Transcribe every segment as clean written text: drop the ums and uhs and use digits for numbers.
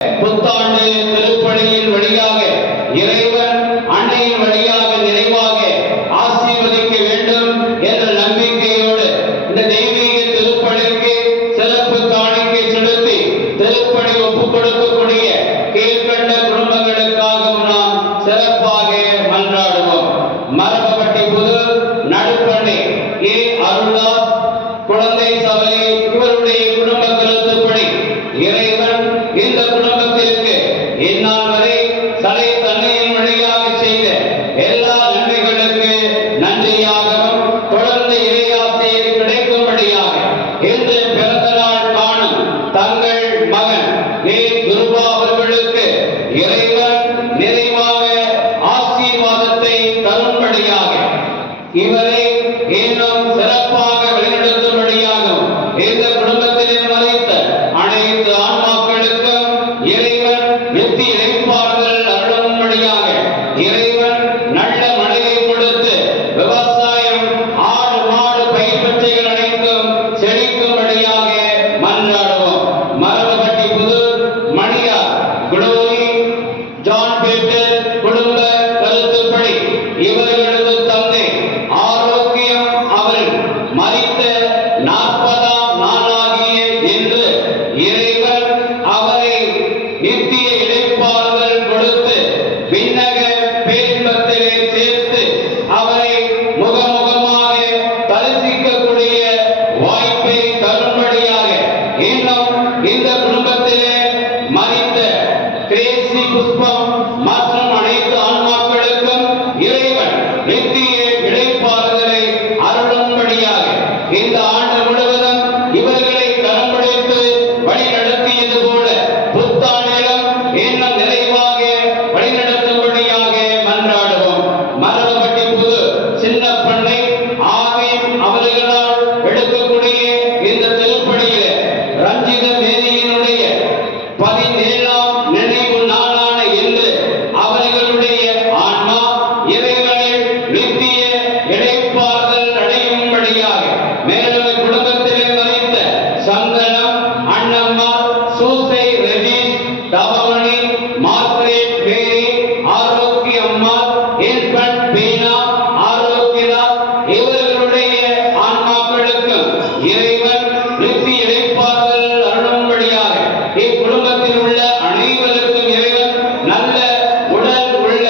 புத்தாண்டு திருப்பலியின் வழியாக இறைவன் அன்னையின் வழியாக நிறைவாக ஆசீர்வதிக்க வேண்டும் என்ற நம்பிக்கையோடு இந்த தெய்வீக திருப்பலிக்கு சிறப்பு காணிக்கை செலுத்தி திருப்பலி ஒப்புக் கொடுக்கக்கூடிய கீழ்கண்ட குடும்பங்களுக்காகவும் நாம் சிறப்பாக மன்றாடுவோம். மரபப்பட்டி புது நடுப்பண்ணை ஏ அருள்தாஸ் குழந்தை சபை இவருடைய குடும்ப கருத்துப்படி இறைவன் இந்த குடும்பத்திற்கு இந்நாள் வரை சலை தன்னையின் வழியாக செய்த எல்லா நன்மைகளுக்கு நன்றியாகவும் தொடர்ந்து இறையாசையில் கிடைக்கும்படியாக இன்று பிறந்த நாள் காணும் தங்கள் மகன் ஏ குருபா அவர்களுக்கு இறைவன் நிறைவாக ஆசீர்வாதத்தை தரும்படியாக இவரை இன்னும் சிறப்பாக வழிநடத்தும்படியாகவும் இந்த குடும்பத்திலே மறைத்த அனைத்து ஆன்மாக்களுக்கும் இறைவன் நித்திய இளைப்பாறுதல் அருளும்படியாக இறைவன் நல்ல மழையை கொடுத்து விவசாயம் ஆடு மாடு பயிர் பச்சைகள் அனைத்தும் செழிக்கும்படியாக மன்றாடுவோம். மரபப்பட்டி புது மணியார் குடோரி ஜான் பீட்டர் குடும்ப கருத்துப்படி இவர்களது தந்தை ஆரோக்கியம் அவர்கள் மரித்த 40ஆம் நாளாகிய இன்று இறைவன் அவரை நித்திய இளைப்பாறுதல் கொடுத்து விண்ணக பேரின்பத்திலே சேர்த்து அவரை முகமுகமாக தரிசிக்கக்கூடிய வாய்ப்பை தரும்படியாக இன்னும் இந்த குடும்பத்திலே மரித்த கிரேசி புஷ்பம் மற்றும் அனைத்து ஆன்மாக்களுக்கும் இறைவன் நித்திய இளைப்பாறுதலை அருளும்படியாக இந்த ஆண்டு முழுவதும் இவர்களை கரம்பிடித்து வழி நடத்தியது போல புத்தாண்டிலும் இன்னும் நிறைவாக வழிநடத்தும்படியாக மன்றாடுவோம். மரபப்பட்டி புது சின்ன பண்ணை ஆவின் அவர்களால் எடுக்கக்கூடிய இந்த திருப்பணியிலே ரஞ்சித மேரியினுடைய 17ஆம் நினைவு நாளான இன்று அவர்களுடைய ஆன்மா இறைவனில் நித்திய இளைப்பாறுதல் அடையும்படியாக மேலும் குடும்பத்திலே மறைத்த சந்தனம் அண்ணம்மா சூசை ரெஜிஸ் தவமணி மார்க்ரேட் மேரி ஆரோக்கிய அம்மா இன்ஃபன்ட் பீனா ஆரோக்கியதா இவர்களுடைய ஆன்மாக்களுக்கும் இறைவன் நித்திய இளைப்பாறுதல் அருளும்படியாக இக்குடும்பத்தில் உள்ள அனைவருக்கும் இறைவன் நல்ல உடல் உள்ள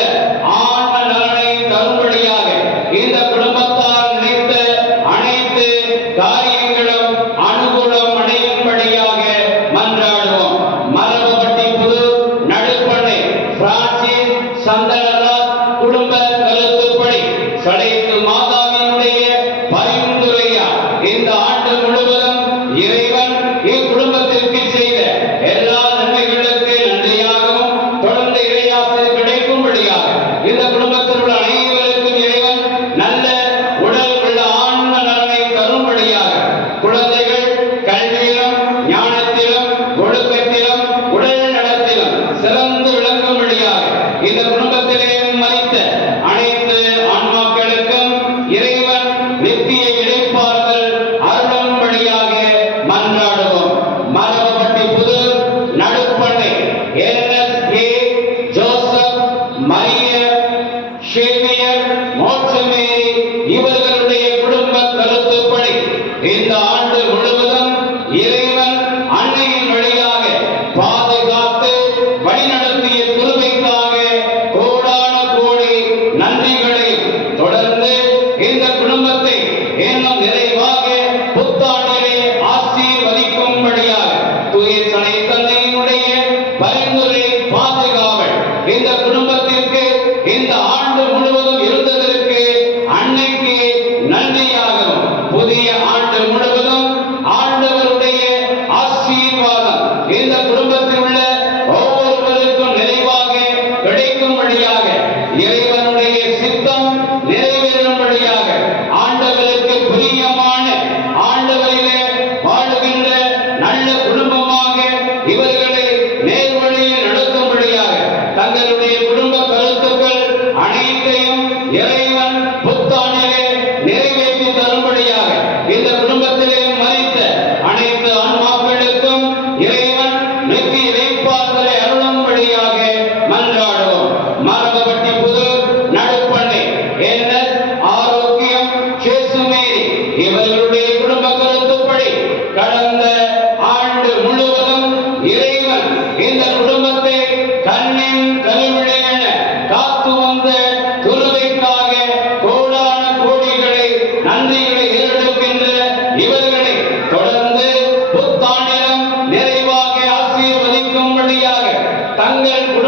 ஆன்ம நலனை தரும்படியாக இந்த குடும்பத்தார் நினைத்த அனைத்து காரியங்களும் அனுகூலம் அடையும்படியாக மன்றாடுவோம். மரபப்பட்டி புது நடுப்பண்ணை பிரான்சிஸ் சந்தனராஜ் குடும்ப கருத்துப்படி சடைத்து மாதாவினுடைய பரிந்துரையால் இந்த ஆண்டு முழுவதும் இறைவன் இக்குடும்பத்திற்கு செய்த எல்லா நன்மைகளுக்கு நன்றியாக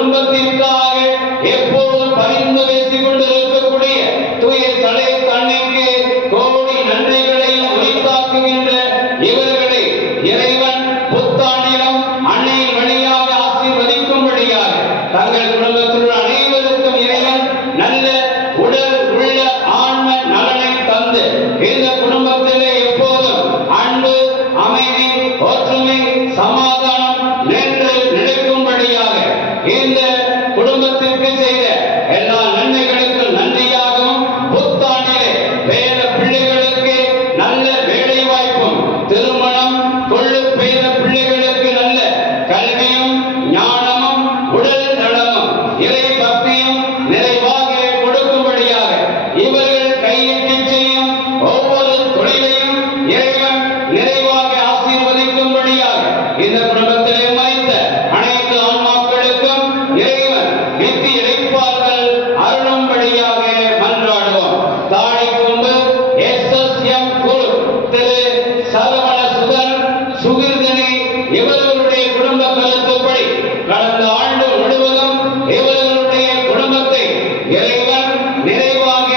குடும்பத்திற்காக எப்போதும் பரிந்து பேசிக் கொண்டிருக்கக்கூடிய தூய சடைய தன்னைக்கு கோடி நன்றிகளை உரித்தாக்குகின்ற இவர்களை இறைவன் புத்தாண்டிலும் அன்னையின் வழியாக ஆசீர்வதிக்கும்படியாக தங்கள் குடும்பத்தில் அனைவருக்கும் இறைவன் நல்ல உடல் உள்ள ஆன்ம நலனை தந்து இந்த குடும்பத்திலே எப்போதும் அன்பு, அமைதி, ஒற்றுமை, சமாதானம் நின்று நிலைக்கும்படியாக இந்த குடும்பத்திற்கு செய்த எல்லா நன்மைகளுக்கு நன்றியாகவும் புத்தாண்டிலே பேர பிள்ளைகளுக்கு நல்ல வேலை வாய்ப்பும், திருமணம் கொள்ளு பேர பிள்ளைகளுக்கு நல்ல கல்வியும் ஞானமும் உடல் நலமும் இறை பக்தியும் நிறைவாக கொடுக்கும்படியாக இவர்கள் கையிட்டு செய்யும் ஒவ்வொரு தொழிலையும் இறைவன் நிறைவாக ஆசீர்வதிக்கும்படியாக இந்த குடும்பத்திலே மறைந்த அனைத்து ஆன்மாக்களுக்கும் இறைவன் நித்திய இறைப்பார்கள் அருளும்படியாக மன்றாடுவோம். தாழைக்கும்பு எஸ்.எம். குரு திரு சரவண சுதன் சுகிர்தனி இவர்களுடைய குடும்ப கருத்துப்படி கடந்த ஆண்டு முழுவதும் இவர்களுடைய குடும்பத்தை இறைவன் நிறைவாக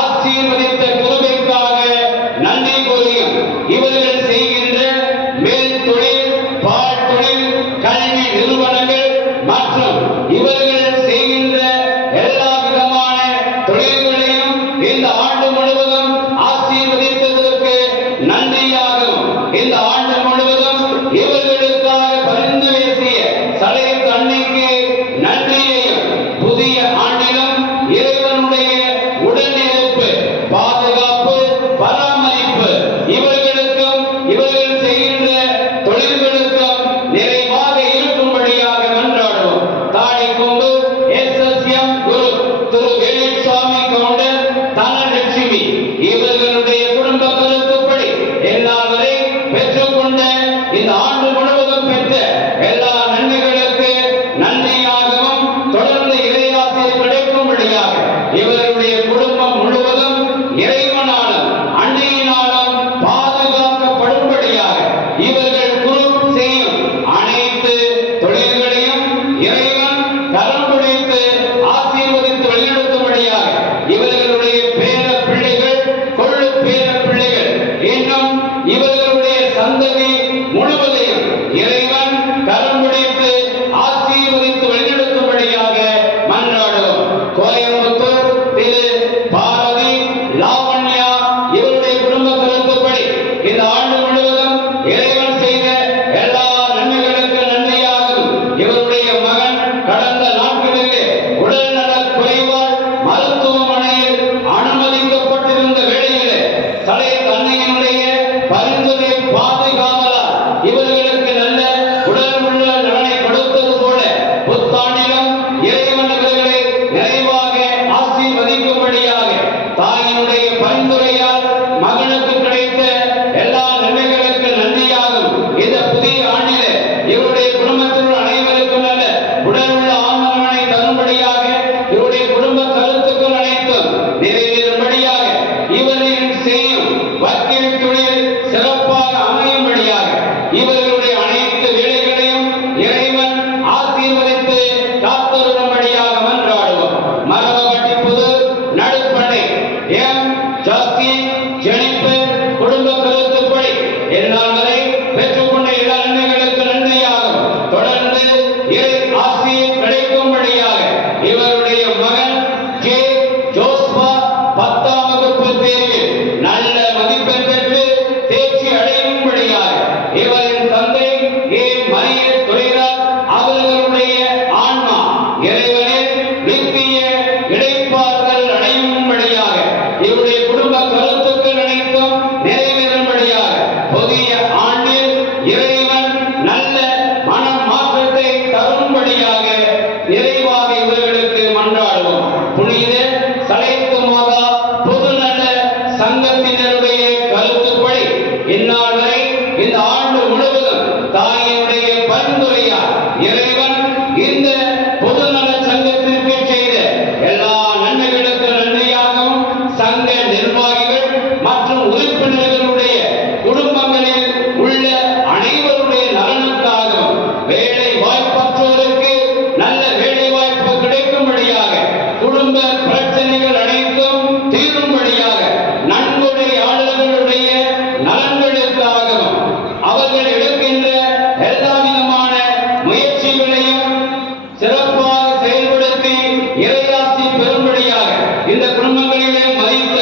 ஆசீர்வதித்த கிருபைக்காக நன்றி கூறியும் இவர்கள் செய்கின்ற மேல் தொழில், பால் தொழில், கல்வி நிறுவனங்கள் மற்றும் இவர்கள் செய்கின்ற எல்லா விதமான தொழில்களையும் இந்த ஆண்டு முழுவதும் ஆசீர்வதித்ததற்கு நன்றியாகவும் இந்த ஆண்டு முழுவதும் இவர்களுக்காக பரிந்து பேசிய சடைய தன்னைக்கு நன்றியையும் புதிய ஆண்டிலும் இறைவனுடைய உடனிருப்பு, பாதுகாப்பு, பராமரிப்பு இவர்களுக்கும் இவர்கள் செய்கின்ற தொழில்களுக்கும் நிறைவாக இருக்கும்படியாக மன்றாடுவோம். தாழைக்கொம்பு எஸ்.எம். குரு திரு வேலுசாமி கவுண்டர் தனலட்சுமி இவர்களுடைய குடும்ப கருத்துப்படி எல்லாவரை பெற்றுக்கொண்ட இந்த ஆண்டு முழுவதும் பெற்ற எல்லா நன்மைகளுக்கு நன்றியாகவும் தொடர்ந்து இறையாசிரியர் கிடைக்கும்படியாக இவர்களுடைய குடும்பம் முழுவதும் இறைவனாலும் அன்னையினாலும் பாதுகாக்கப்படும்படியாக இவர்கள் குரு செய்யும் அனைத்து தொழில்களையும் இறைவன் கரம் பிடித்து ஆசீர்வதித்து வழிநடத்தும்படியாக இவர்களுடைய பேர பிள்ளைகள், கொள்ளு பேர பிள்ளைகள் இன்னும் இவர்களுடைய சந்ததி முழுவதையும் இறைவன் கரம் பிடித்து ஆசீர்வதித்து வழிநடத்தும்படியாக மன்றாடுவோம். கோயம்புத்தூர் திரு பாரதி லாவண்யா இவருடைய குடும்ப கருத்துப்படி இந்த ஆண்டு முழுவதும் இறைவன் செய்த எல்லா நன்மைகளுக்கு நன்றியாகவும் இவருடைய மகன் கடந்த நாட்களிலே உடல்நல குறைவால் மருத்துவமனையில் அனுமதிக்கப்பட்டிருந்த வேளையிலே சடைய தன்னையினுடைய பரிந்துரை பாதுகாவலால் இவர்களுக்கு நல்ல உடல் உள்ள நலனை கொடுத்தது போல புத்தாண்டிலும் இறைவன் இவர்களை நிறைவாக ஆசீர்வதிக்கும்படியாக தாயினுடைய பரிந்துரையால் மகனுக்கு கிடைத்த எல்லா நன்மைகளுக்கு நன்றியாகும் இந்த புதிய ஆண்டிலே இவருடைய குடும்பத்தில் உள்ள அனைவருக்கும் நல்ல உடல் உள்ள ஆன்மனை தரும்படியாக இவருடைய குடும்ப கருத்துக்கள் அனைத்தும் நிறைவேறும்படியாக இவர்கள் செய்யும் வக்கீல் தொழில் சிறப்பாக அமையும்படியாக இவர்களுடைய அனைத்து வேலைகளையும் இறைவன் ஆசீர்வதித்து காத்தருளும்படியாக மன்றாடுவோம். மரபப்பட்டி புது நடுப்படை எம். ஜஸ்டின் ஜெனிஃபர் குடும்ப கருத்துப்படி என்னால் வரை பெற்றுக்கொண்ட எல்லா நன்மைகளுக்கு நன்றியாகும் தொடர்ந்து இறை ஆசிரியர் கிடைக்கும்படியாக இவருடைய மகன் கே. ஜோஸ்பா 10ஆம் வகுப்பு தேர்வில் நல்ல மதிப்பெண் பெற்று தேர்ச்சி அடையும்படியாக இவரின் தந்தை ஏ. மரியல் துரைராஜ் அவர்களுடைய ஆன்மா இறைவனில் நித்திய இடைப்பார்கள் அடையும்படியாக இவருடைய குடும்ப கருத்துக்கள் அனைத்தும் நிறைவேறும்படியாக புதிய ஆண்டில் இறைவன் நல்ல மனம் மாற்றத்தை தரும்படியாக நிறைவாக இவர்களுக்கு மன்றாடுவோம். புனித சலைத்து மாதா பொதுநல சங்கத்தினருடைய கருத்துப்படி இந்நாள் வரை இந்த ஆண்டு முழுவதும் தாயினுடைய பரிந்துரையால் இறைவன் இந்த பொதுநல சங்கத்திற்கு செய்த எல்லா நன்மைகளுக்கு நன்றியாகவும் சங்க நிர்வாகிகள் மற்றும் உறுப்பினர்களுடைய குடும்பங்களில் உள்ள அனைவருடைய நலனுக்காகவும் வேலை வாய்ப்பற்றோருக்கு நல்ல வேலை குடும்ப பிரச்சனைகள் அனைத்தும் தீரும்படியாக நன்கொடையாளர்களுடைய நலன்களுக்காகவும் அவர்கள் எடுக்கின்ற எல்லா விதமான முயற்சிகளையும் சிறப்பாக செயல்படுத்தி இறையாசி பெறும்படியாக இந்த குடும்பங்களிலே மதித்த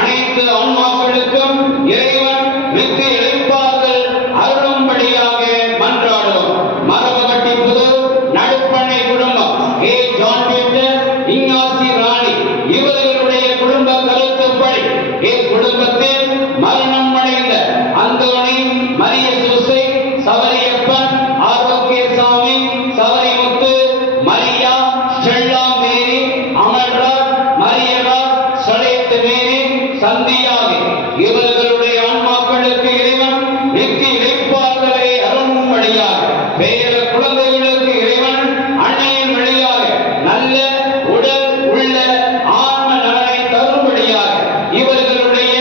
அனைத்து ஆன்மாக்களுக்கும் இறைவன் மிக்க இழைப்பார்கள் அருளும்படியாக மன்றாடுவோம். மரபகட்டி புதூர் நடுப்பண்ணை குடும்பம் ஏ. ஜான் பீட்டர், இஞ்ஞாசி ராணி இவர்களுடைய குடும்ப கருத்துப்படி இக்குடும்பத்தில் மரணம் அடைந்த அந்தோணி, மரிய சூசை, சவரியப்பன், ஆரோக்கியசாமி, சவரிமுத்து, மரியா, ஸ்டெல்லா மேரி, அமர்ராஜ், மரியராஜ், சடையத்து மேரி, சந்தியாகி இவர்களுடைய ஆன்மாக்களுக்கு இறைவன் மிக்க இழைப்பார்களை அருளும்படியாக பேர குழந்தைகளுக்கு இறைவன் அன்னையின் வழியாக நல்ல உடல் உள்ள ஆன்ம நலனை தரும்படியாக இவர்களுடைய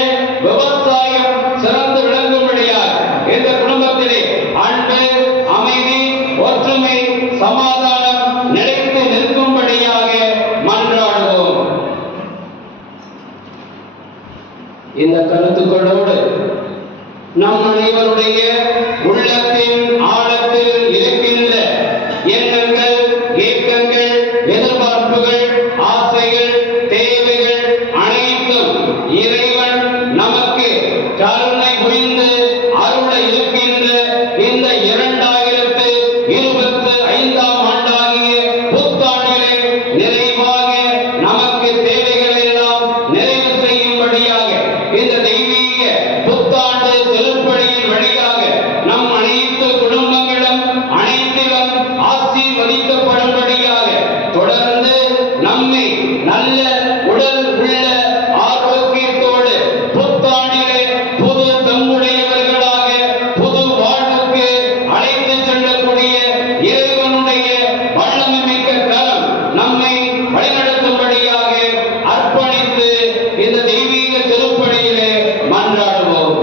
விவசாயம் சிறந்து விளங்கும்படியாக இந்த குடும்பத்திலே அன்பு, அமைதி, ஒற்றுமை, சமாதானம் நிலைத்து நிற்கும்படியாக மன்றாடுவோம். இந்த கருத்துக்களோடு நம் அனைவருடைய உள்ளத்தின் ஆழத்தில் இருக்கின்ற எண்ணங்கள், ஏக்கங்கள், எதிர்பார்ப்புகள், ஆசைகள், தேவைகள் அனைத்தும் இறைவன் நமக்கு கருணை புரிந்து அருள இருக்கின்ற இந்த 2025 ஆண்டாகிய புத்தாண்டிலே நிறைவாக நமக்கு தேவைகளை எல்லாம் நிறைவு செய்யும்படியாக இந்த தெய்வீக புத்தாண்டு திருப்பலியின் வழியாக நம் அனைத்து குடும்பங்களும் அனைத்திலும் ஆசீர்வதிக்கப்படும்படியாக தொடர்ந்து நம்மை நல்ல உடல் உள்ள ஆரோக்கியத்தோடு புத்தாண்டிலே புது தம்முடையவர்களாக புது வாழ்வுக்கு அழைத்து செல்லக்கூடிய இறைவனுடைய வல்லமை மிக்க கரம் நம்மை வழிநடத்தும்படியாக அர்ப்பணித்து இந்த தெய்வீக திருப்பலியிலே மன்றாடுவோம்.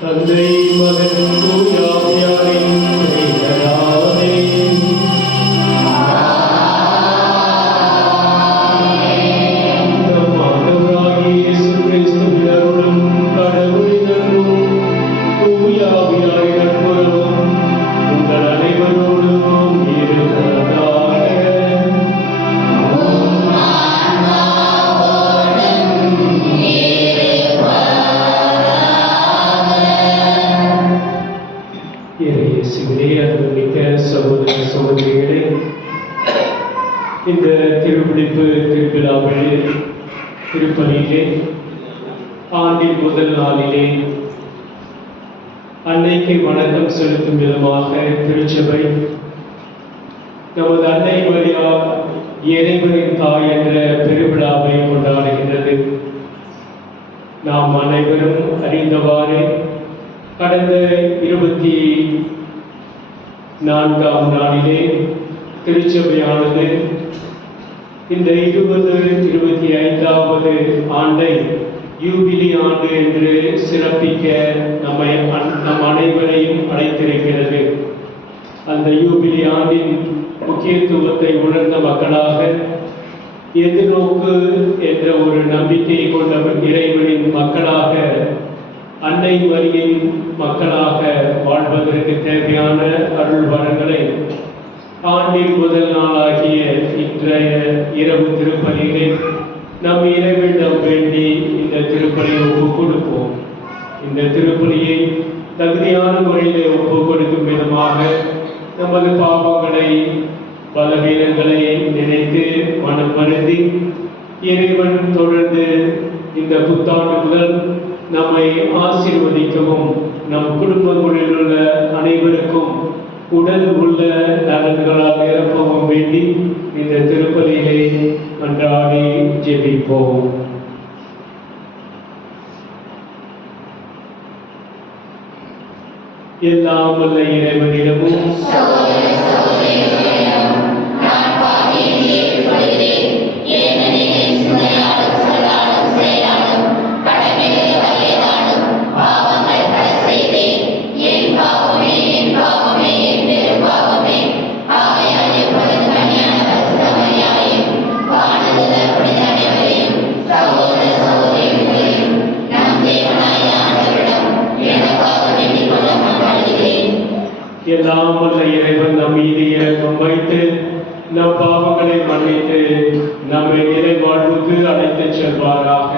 தந்தை மகன் தூய ஆவியாரின் பெயராலே. நம் ஆண்டவராகிய இயேசு கிறிஸ்துவின் அருளும் கடவுளின் அன்பும் தூய ஆவியாரின் நட்புறவும் உங்கள் அனைவரோடும் இருப்பதாக. இயேசுவிலே அன்புமிக்க சகோதர சகோதரிகளே, இந்த திருவிழிப்பு திருவிழாவில் திருப்பலியிலே ஆண்டின் முதல் நாளிலே அன்னைக்கு வணக்கம் செலுத்தும் விதமாக திருச்சபை நமது அன்னை மரியா இறைவனின் தாய் என்ற பெருவிழாவை கொண்டாடுகின்றது. நாம் அனைவரும் அறிந்தவாறு கடந்த 24ஆம் நாளிலே திருச்சபையானது இந்த 2025வது ஆண்டை யூபிலி ஆண்டு என்று சிறப்பிக்க நம் அனைவரையும் அழைத்திருக்கிறது. அந்த யூபிலி ஆண்டின் முக்கியத்துவத்தை உணர்ந்த மக்களாக எதிர்நோக்கு என்ற ஒரு நம்பிக்கையை கொண்ட இறைவனின் மக்களாக, அன்னை மரியின் மக்களாக வாழ்வதற்கு தேவையான அருள் வரங்களை ஆண்டின் முதல் நாளாகிய இன்றைய இரவு திருப்பலியிலே நம் இறைவனிடம் வேண்டி இந்த திருப்பலியை ஒப்புக் கொடுப்போம். இந்த திருப்பலியை தகுதியான முறையிலே ஒப்புக் கொடுக்கும் விதமாக நமது பாவங்களை, பலவீனங்களை நினைத்து மனம் வருந்தி இறைவன் தொடர்ந்து இந்த புத்தாண்டு முதல் நம்மை ஆசீர்வதிக்கவும், நம் குடும்பங்களில் உள்ள அனைவருக்கும் உடல் உள்ள நலன்களால் நிரப்பவும் வேண்டி இந்த திருப்பலியிலே மன்றாடி ஜெபிப்போம். எல்லாம் வல்ல இறைவனிடமும் எல்லாம் வல்ல இறைவன் நம் மீது இரக்கம் வைத்து நம் பாவங்களை மன்னித்து நம்மை நிலை வாழ்வுக்கு அழைத்துச் செல்வாராக.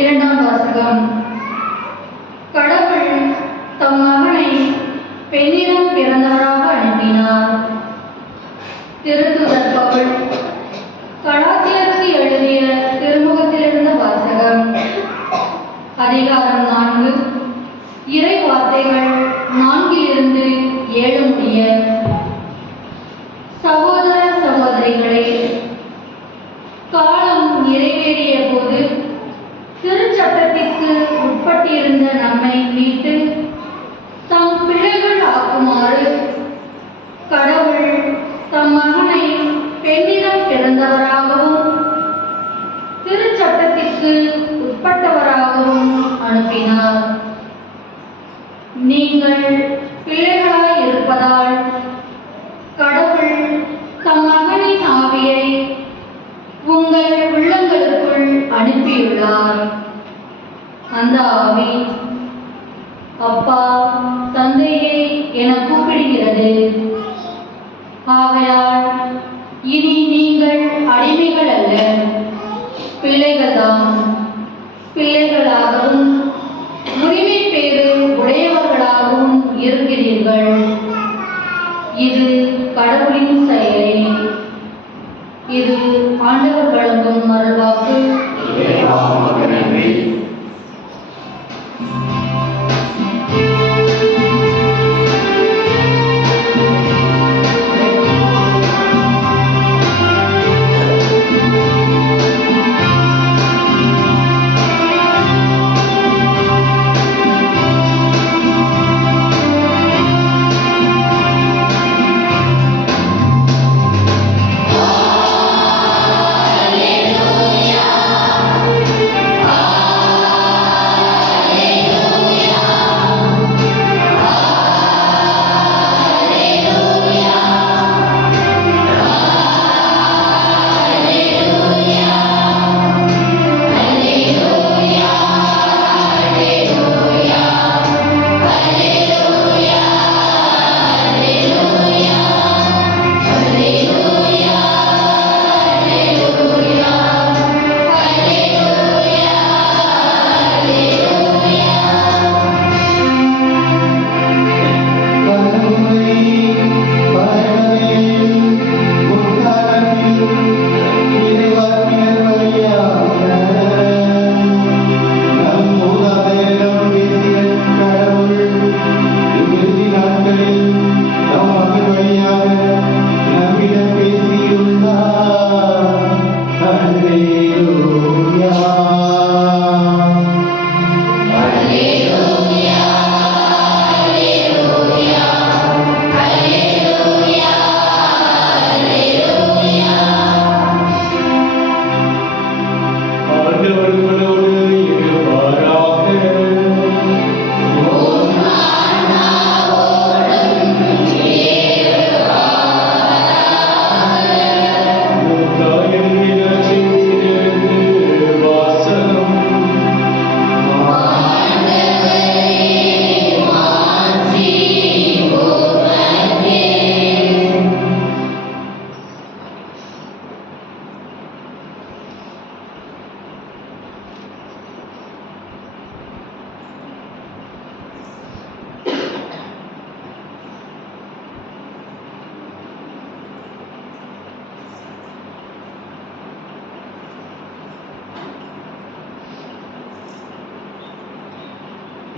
இரண்டாம் வாசகம். கடவுள் தம் மகனை பெண்ணிடம் பிறந்தவராக அனுப்பினார். திருத்தூதர் பவுல் கலாத்தியருக்கு எழுதிய திருமுகத்திலிருந்த வாசகம். அதிகாரம் 4, இறை வார்த்தைகள் 4 7 முடிய. சகோதர சகோதரிகளே, காலம் நிறைவேறிய போது திருச்சட்டத்திற்கு உட்பட்டிருந்த நம்மை மீட்டு தம் பிள்ளைகள் ஆக்குமாறு கடவுள் தம் மகனை பெண்ணிடம் பிறந்தவராகவும் திருச்சட்டத்திற்கு உட்பட்டவராகவும் அனுப்பினார். நீங்கள் பிள்ளைகளாய் இருப்பதால் கடவுள் தம் மகனின் ஆவியை உங்கள் உள்ளங்களுக்குள் அனுப்பியுள்ளார். அந்த ஆவி அப்பா, தந்தையே என கூப்பிடுகிறது. ஆகையால் இனி நீங்கள் அடிமைகள் அல்ல, பிள்ளைகள்தான். பிள்ளைகளாகவும் உரிமை பேறு உடையவர்களாகவும் இருக்கிறீர்கள். இது கடவுளின் செயலே. இது ஆண்டவர் வழங்கும் அருள்வாக்கு. நன்றி.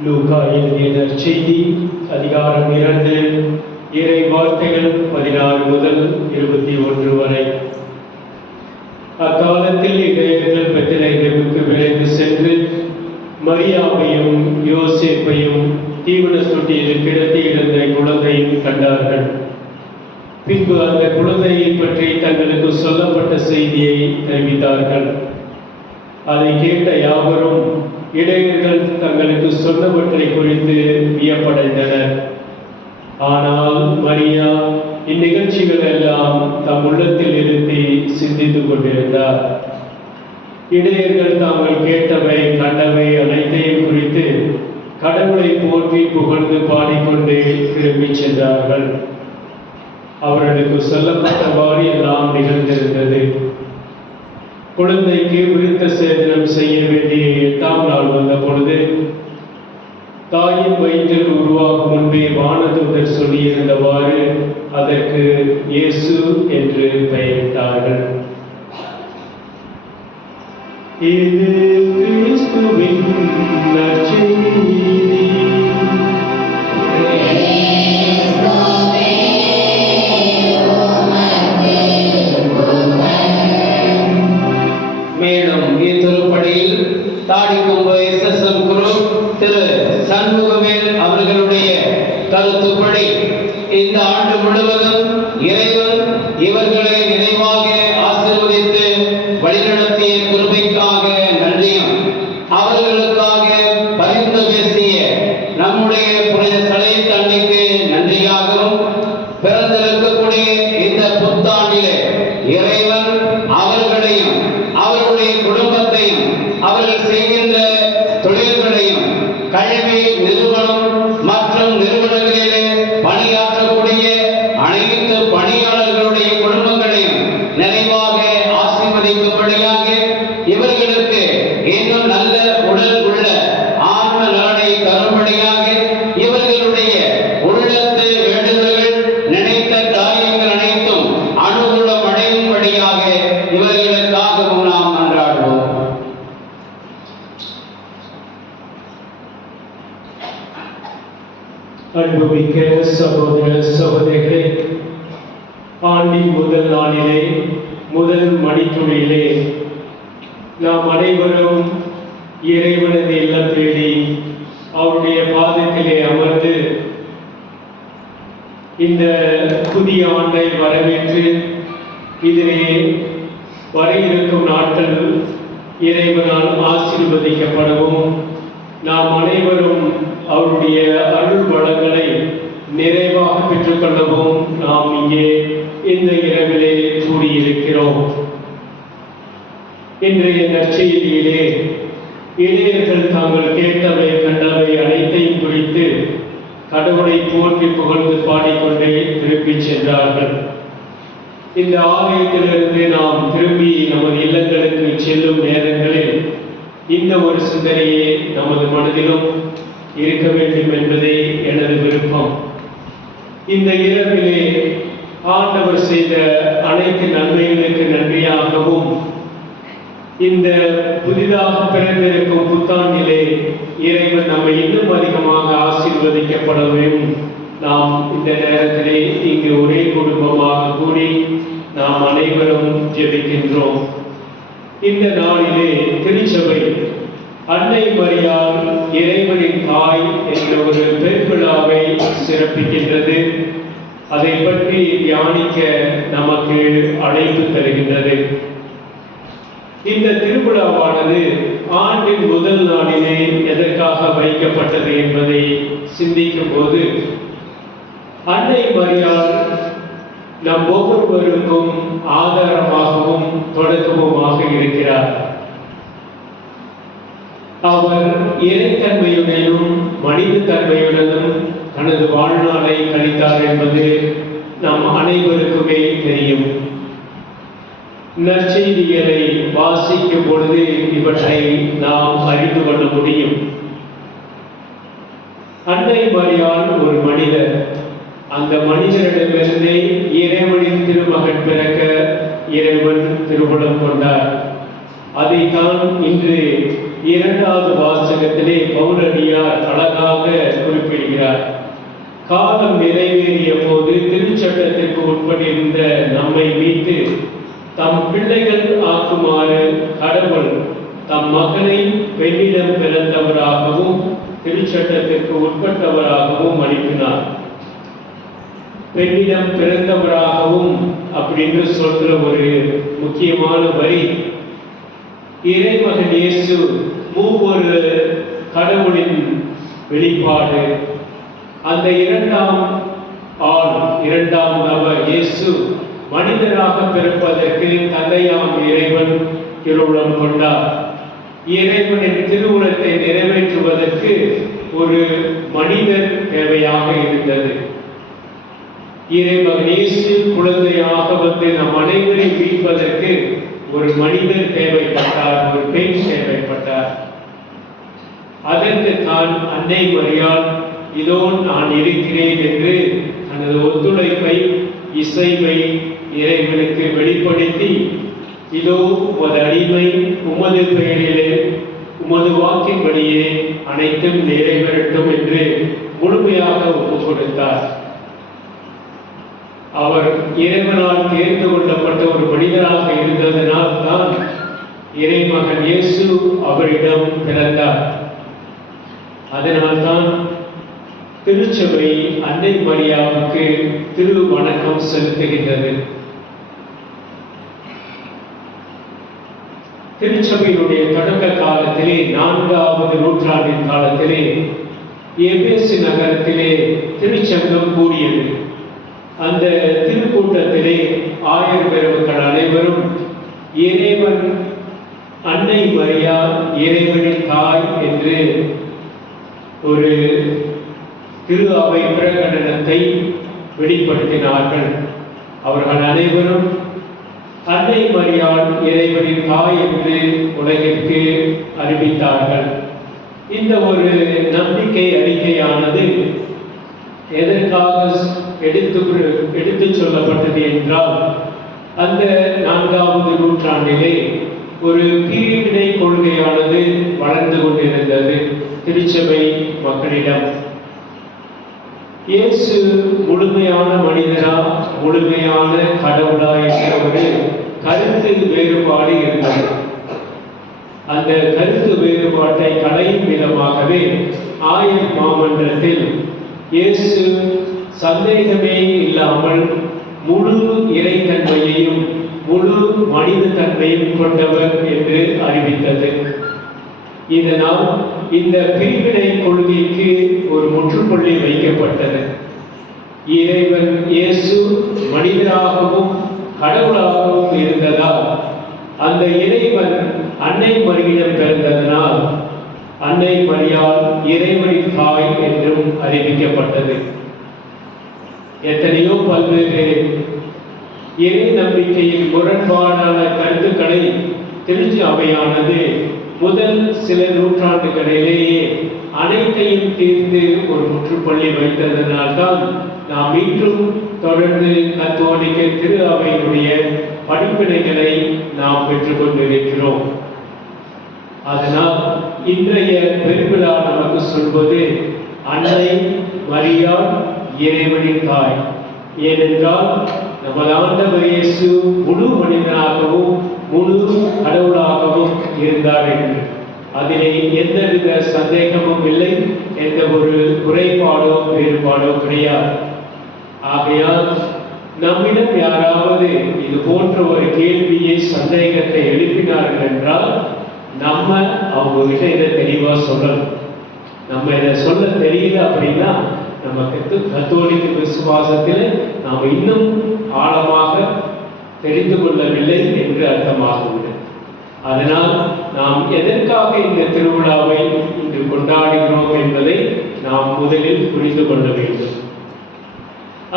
லூக்கா எழுதிய நற்செய்தி அதிகாரம் 2 இறை வார்த்தைகள் 16 முதல் 21 வரை. அக்காலத்தில் இடையர்கள் பெத்லகேமுக்கு விரைந்து சென்று மரியாவையும் யோசேப்பையும் தீவன தொட்டியில் கிடத்தி இருந்த குழந்தையும் கண்டார்கள். பின்பு அந்த குழந்தையை பற்றி தங்களுக்கு சொல்லப்பட்ட செய்தியை தெரிவித்தார்கள். அதை கேட்ட யாவரும் இடையர்கள் தங்களுக்கு சொன்னவற்றை குறித்து வியப்படைந்தனர். ஆனால் மரியா இந்நிகழ்ச்சிகள் எல்லாம் தம் உள்ளத்தில் இருத்தி சிந்தித்துக் கொண்டிருந்தார். இடையர்கள் தாங்கள் கேட்டவை கண்டவை அனைத்தையும் குறித்து கடவுளை போற்றி புகழ்ந்து பாடிக்கொண்டு திரும்பிச் சென்றார்கள். அவர்களுக்கு சொல்லப்பட்டவாறு எல்லாம் நிகழ்ந்திருந்தது. குழந்தைக்கு விருத்த சேதனம் செய்ய வேண்டிய 8ஆம் நாள் வந்த பொழுது தாயின் வயிற்றில் உருவாகும் முன்பே வானதூதர் சொல்லியிருந்தவாறு அதற்கு இயேசு என்று பெயரிட்டார்கள். இது கிறிஸ்துவின் நற்செய்தி. மேலும் இத்திருப்படியில் தாடிக்கொம்பு எஸ்.எஸ்.எம். குரு திரு சண்முகவேல் அவர்களுடைய கருத்துப்படி இந்த ஆண்டு முழுவதும் இறைவன் இவர்களை நிறைவாக ஆசீர்வதித்து வழிநடத்திய கிருபைக்காக நன்றியும், அவர்களுக்காக பரிந்து பேசிய நம்முடைய புனித சலையத் அன்னைக்கு நன்றியாகவும், பிறந்திருக்கக்கூடிய இந்த புத்தாண்டிலே இறைவன் அவர்களையும் அவருடைய குடும்பத்தையும் அவர்கள் செய்கின்ற தொழில்களையும் கல்வி நிறுவனம் மற்றும் நிறுவனங்களிலே பணியாற்றக்கூடிய அனைத்து பணியாளர்களுடைய குடும்பங்களையும் நிறைவாக ஆசீர்வதிக்கும்படியாக, இவர்களுக்கு இன்னும் நல்ல உடல் உள்ள ஆன்ம நலனை தரும்படியாக, இவர்களுடைய உள்ளத்து வேண்டுதல்கள் நினைத்த காரியங்கள் அனைத்தும் அனுகூலம் அடையும்படியாக இவர்களுக்காகவும் நாம் மன்றாடுவோம். அன்புமிக்க சகோதர சகோதரிகளே, ஆண்டின் முதல் நாளிலே, முதல் மணித்துளியிலே நாம் அனைவரும் இறைவனது இல்லம் தேடி அவருடைய பாதத்திலே அமர்ந்து இந்த புதிய ஆண்டை வரவேற்று இதிலே வர இருக்கும் நாட்கள் இறைவனால் ஆசீர்வதிக்கப்படவும், நாம் அனைவரும் அவருடைய அருள் வளங்களை நிறைவாக பெற்றுக்கொள்ளவும் நாம் இங்கே இந்த இரவிலே கூடியிருக்கிறோம். இன்றைய நற்செய்தியிலே இளையர்கள் தாங்கள் கேட்டவை கண்டவை அனைத்தையும் குறித்து கடவுளை போற்றி புகழ்ந்து பாடிக்கொண்டே திரும்பிச் சென்றார்கள். இந்த ஆலயத்திலிருந்து நாம் திரும்பி நமது இல்லங்களுக்கு செல்லும் நேரங்களில் இந்த ஒரு சிந்தனையே நமது மனதிலும் இருக்க வேண்டும் என்பதே எனது விருப்பம். இந்த இரவிலே ஆண்டவர் செய்த அனைத்து நன்மைகளுக்கு நன்றியாகவும், இந்த புதிதாக பிறந்திருக்கும் புத்தாண்டிலே இறைவன் நம்மை இன்னும் அதிகமாக ஆசீர்வதிக்கப்படவும் நாம் இந்த நேரத்திலே இங்கு ஒரே குடும்பமாக கூடி நாம் அனைவரும் ஜெபிக்கின்றோம். இந்த நாளிலே திருச்சபை அன்னை மரியாள் இறைவனின் தாய் என்ற ஒரு பெருவிழாவை சிறப்பிக்கின்றது. அதை பற்றி தியானிக்க நமக்கு அழைப்பு தருகின்றது. இந்த திருவிழாவானது ஆண்டின் முதல் நாளிலே எதற்காக வைக்கப்பட்டது என்பதை சிந்திக்கும் போது, அன்னை மரியாள் நம் ஒவ்வொருவருக்கும் ஆதாரமாகவும் தொடக்கமுமாக இருக்கிறார். அவர் இறைத்தன்மையுடனும் மனித தன்மையுடனும் தனது வாழ்நாளை கழித்தார் என்பது நம் அனைவருக்குமே தெரியும். நற்செய்திகளை வாசிக்கும் பொழுது இவற்றை நாம் அறிந்து கொள்ள முடியும். அன்னை மரியாள் ஒரு மனிதர். அந்த மனிதரிடமிருந்தே இறைவனின் திருமகன் பிறக்க இறைவன் திருவுளம் கொண்டார். அதைத்தான் இன்று 2வது வாசகத்திலே பவுலடியார் அழகாக குறிப்பிடுகிறார். காலம் நிறைவேறிய போது திருச்சட்டத்திற்கு உட்பட்டிருந்த நம்மை மீட்டு தம் பிள்ளைகள் ஆக்குமாறு கடவுள் தம் மகனை பெண்ணிடம் பிறந்தவராகவும் திருச்சட்டத்திற்கு உட்பட்டவராகவும் அனுப்பினார். பெண்ணிடம் பிறந்தவராகவும் அப்படின்னு சொல்ற ஒரு முக்கியமான வரி, இறைமகன் இயேசு மூவொரு கடவுளின் வெளிப்பாடு. அந்த இரண்டாம் நபர் இயேசு மனிதராக பிறப்பதற்கு தந்தையாம் இறைவன் திருவுளம் கொண்டார். இறைவனின் திருவுளத்தை நிறைவேற்றுவதற்கு ஒரு மனிதர் தேவையாக இருந்தது. இறைமகன் இயேசு குழந்தையாக வந்து நம் அனைவரையும் மீட்பதற்கு ஒரு மனிதர் தேவைப்பட்டார், ஒரு பெண் தேவைப்பட்டார். அதற்கு தான் அன்னை மரியாள் இதோ நான் இருக்கிறேன் என்று தனது ஒத்துழைப்பை, இசைவை இறைவனுக்கு வெளிப்படுத்தி, இதோ உமது அடிமை, உமது பெயரிலே உமது வாக்கின்படியே அனைத்தும் நிறைவேறட்டும் என்று முழுமையாக ஒப்புக் கொடுத்தார். அவர் இறைவனால் தேர்ந்து கொள்ளப்பட்ட ஒரு மனிதராக இருந்ததனால் தான் இறைமகன் இயேசு அவரிடம் பிறந்தார். அதனால்தான் திருச்சபை அன்னை மரியாவுக்கு திரு வணக்கம் செலுத்துகின்றது. திருச்சபையினுடைய தொடக்க காலத்திலே, 4வது நூற்றாண்டின் காலத்திலே எபேசு நகரத்திலே திருச்சங்கம் கூடியது. அந்த திருக்கூட்டத்திலே ஆயர் பெருமக்கள் அனைவரும் இறைவன், அன்னை மரியா இறைவனின் தாய் என்று ஒரு திரு அவை பிரகடனத்தை வெளிப்படுத்தினார்கள். அவர்கள் அனைவரும் அன்னை மரியாள் இறைவனின் தாய் என்று உலகிற்கு அறிவித்தார்கள். இந்த ஒரு நம்பிக்கை அறிக்கையானது எதற்காக எடுத்து சொல்லப்பட்டது என்றால், அந்த 4வது நூற்றாண்டிலே ஒரு பிரிவினை கொள்கையானது வளர்ந்து கொண்டிருந்தது திருச்சபை மக்களிடம். இயேசு முழுமையான மனிதரா, முழுமையான கடவுளா என்ற ஒரு கருத்து வேறுபாடு இருந்தது. அந்த கருத்து வேறுபாட்டை களையும் விதமாகவே ஆயர் மாமன்றத்தில் இயேசு சந்தேகமே இல்லாமல் முழு இறைத்தன்மையையும் முழு மனித தன்மையும் கொண்டவர் என்று அறிவித்தது. இதனால் இந்த பிரிவினை கொள்கைக்கு ஒரு முற்றுப்புள்ளி வைக்கப்பட்டது. இறைவன் இயேசு மனிதராகவும் கடவுளாகவும் இருந்ததால், அந்த இறைவன் அன்னை மரியிடம் பிறந்ததனால் அன்னை மரியாள் இறைவனின் தாய் என்றும் அறிவிக்கப்பட்டது. எத்தனையோ பல்வேறு இறை நம்பிக்கையின் முரண்பாடான கருத்துக்களை திருச்சி அவையானது முதல் சில நூற்றாண்டுகளிலேயே அனைத்தையும் தீர்த்து ஒரு முற்றுப்புள்ளி வைத்ததனால்தான் நாம் இன்றும் தொடர்ந்து கத்தோலிக்க திரு அவையினுடைய படிப்பினைகளை நாம் பெற்றுக்கொண்டிருக்கிறோம். அதனால் இன்றைய பெருவிழா நமக்கு சொல்வது அன்னை மரியாள் இறைவனின் தாய். ஏனென்றால் நமது ஆண்டவர் இயேசு முழு மனிதனாகவும் முழு கடவுளாகவும் இருந்தார் என்று அதிலே எந்தவித சந்தேகமும் இல்லை, எந்த ஒரு குறைபாடோ வேறுபாடோ கிடையாது. ஆகையால் நம்மிடம் யாராவது இது போன்ற ஒரு கேள்வியை, சந்தேகத்தை எழுப்பினார்கள் என்றால் நம்ம அவங்க கிட்ட இதை தெளிவா சொல்லணும். நம்ம இதை சொல்ல தெரியல அப்படின்னா நம்ம கத்தோலிக்க விசுவாசத்தில் நாம் இன்னும் ஆழமாக தெரிந்து கொள்ளவில்லை என்று அர்த்தமாகிவிடும். அதனால் நாம் எதற்காக இந்த திருவிழாவை இன்று கொண்டாடுகிறோம் என்பதை நாம் முதலில் புரிந்து கொள்ள வேண்டும்.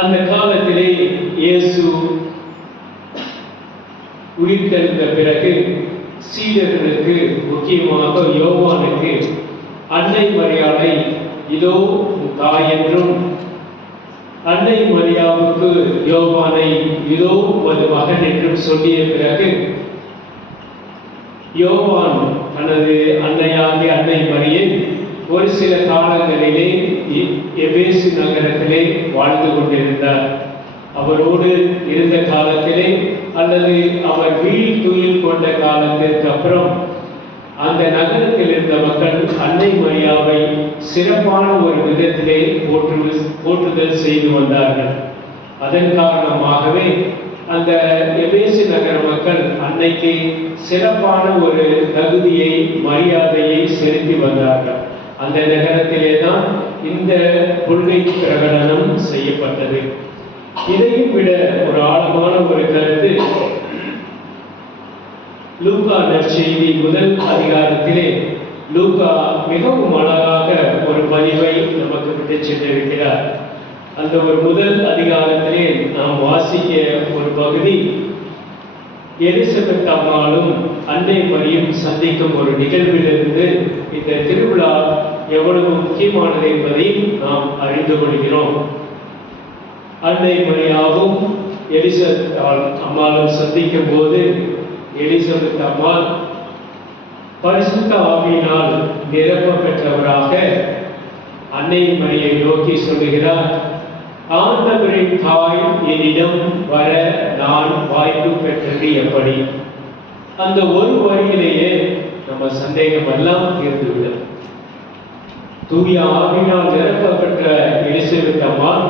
அந்த காலத்திலே இயேசு உயிர்த்தெழுந்த பிறகு சீடர்களுக்கு, முக்கியமாக யோவானுக்கு, அன்னை மரியாளை இதோ தாய் என்றும், அன்னை மரியாவுக்கு யோவானை இதோ ஒரு மகன் என்றும் சொல்லிய பிறகு யோவான் தனது அன்னையாகிய அன்னை மரியை ஒரு சில காலங்களிலே எபேசு நகரத்திலே வாழ்ந்து கொண்டிருந்தார். அவரோடு இருந்த காலத்திலே அல்லது அவர் வீழ் துயில் கொண்ட காலத்திற்கு அப்புறம் அந்த நகரத்தில் இருந்த மக்கள் அன்னை மரியாவை சிறப்பான ஒரு விதத்திலே போற்றுதல் செய்து வந்தார்கள். அதன் காரணமாகவே அந்த எபேசு நகர மக்கள் அன்னைக்கு சிறப்பான ஒரு தகுதியை, மரியாதையை செலுத்தி வந்தார்கள். அந்த நகரத்திலே தான் இந்த கொள்கை பிரகடனம் செய்யப்பட்டது. இதையும் விட ஒரு ஆழமான ஒரு கருத்து லூக்கா நற்செய்தி முதல் அதிகாரத்திலே லூக்கா மிகவும் அழகாக ஒரு பதிவை நமக்கு விட்டு சென்றிருக்கிறார். அந்த ஒரு முதல் அதிகாரத்திலே நாம் வாசிக்க ஒரு பகுதி, எலிசபெத் அம்மாளும் அன்னை மரியும் சந்திக்கும் ஒரு நிகழ்விலிருந்து இந்த திருவிழா எவ்வளவு முக்கியமானது என்பதை நாம் அறிந்து கொள்கிறோம். அன்னை மரியாவும் எலிசபெத் அம்மாளும் சந்திக்கும் போது எலிசபெத் அம்மாள் பரிசுத்த ஆவியினால் நிரப்ப பெற்றவராக அன்னை மரியை நோக்கி சொல்லுகிறார், ஆண்டவரின் தாய் என்னிடம் வர நான் வாய்ப்பு பெற்றது எப்படி? அந்த ஒரு வரியிலேயே நம்ம சந்தேகம் எல்லாம் தீர்ந்துவிடும். தூய ஆவியினால் நிரப்ப பெற்ற எலிசபெத் அம்மாள்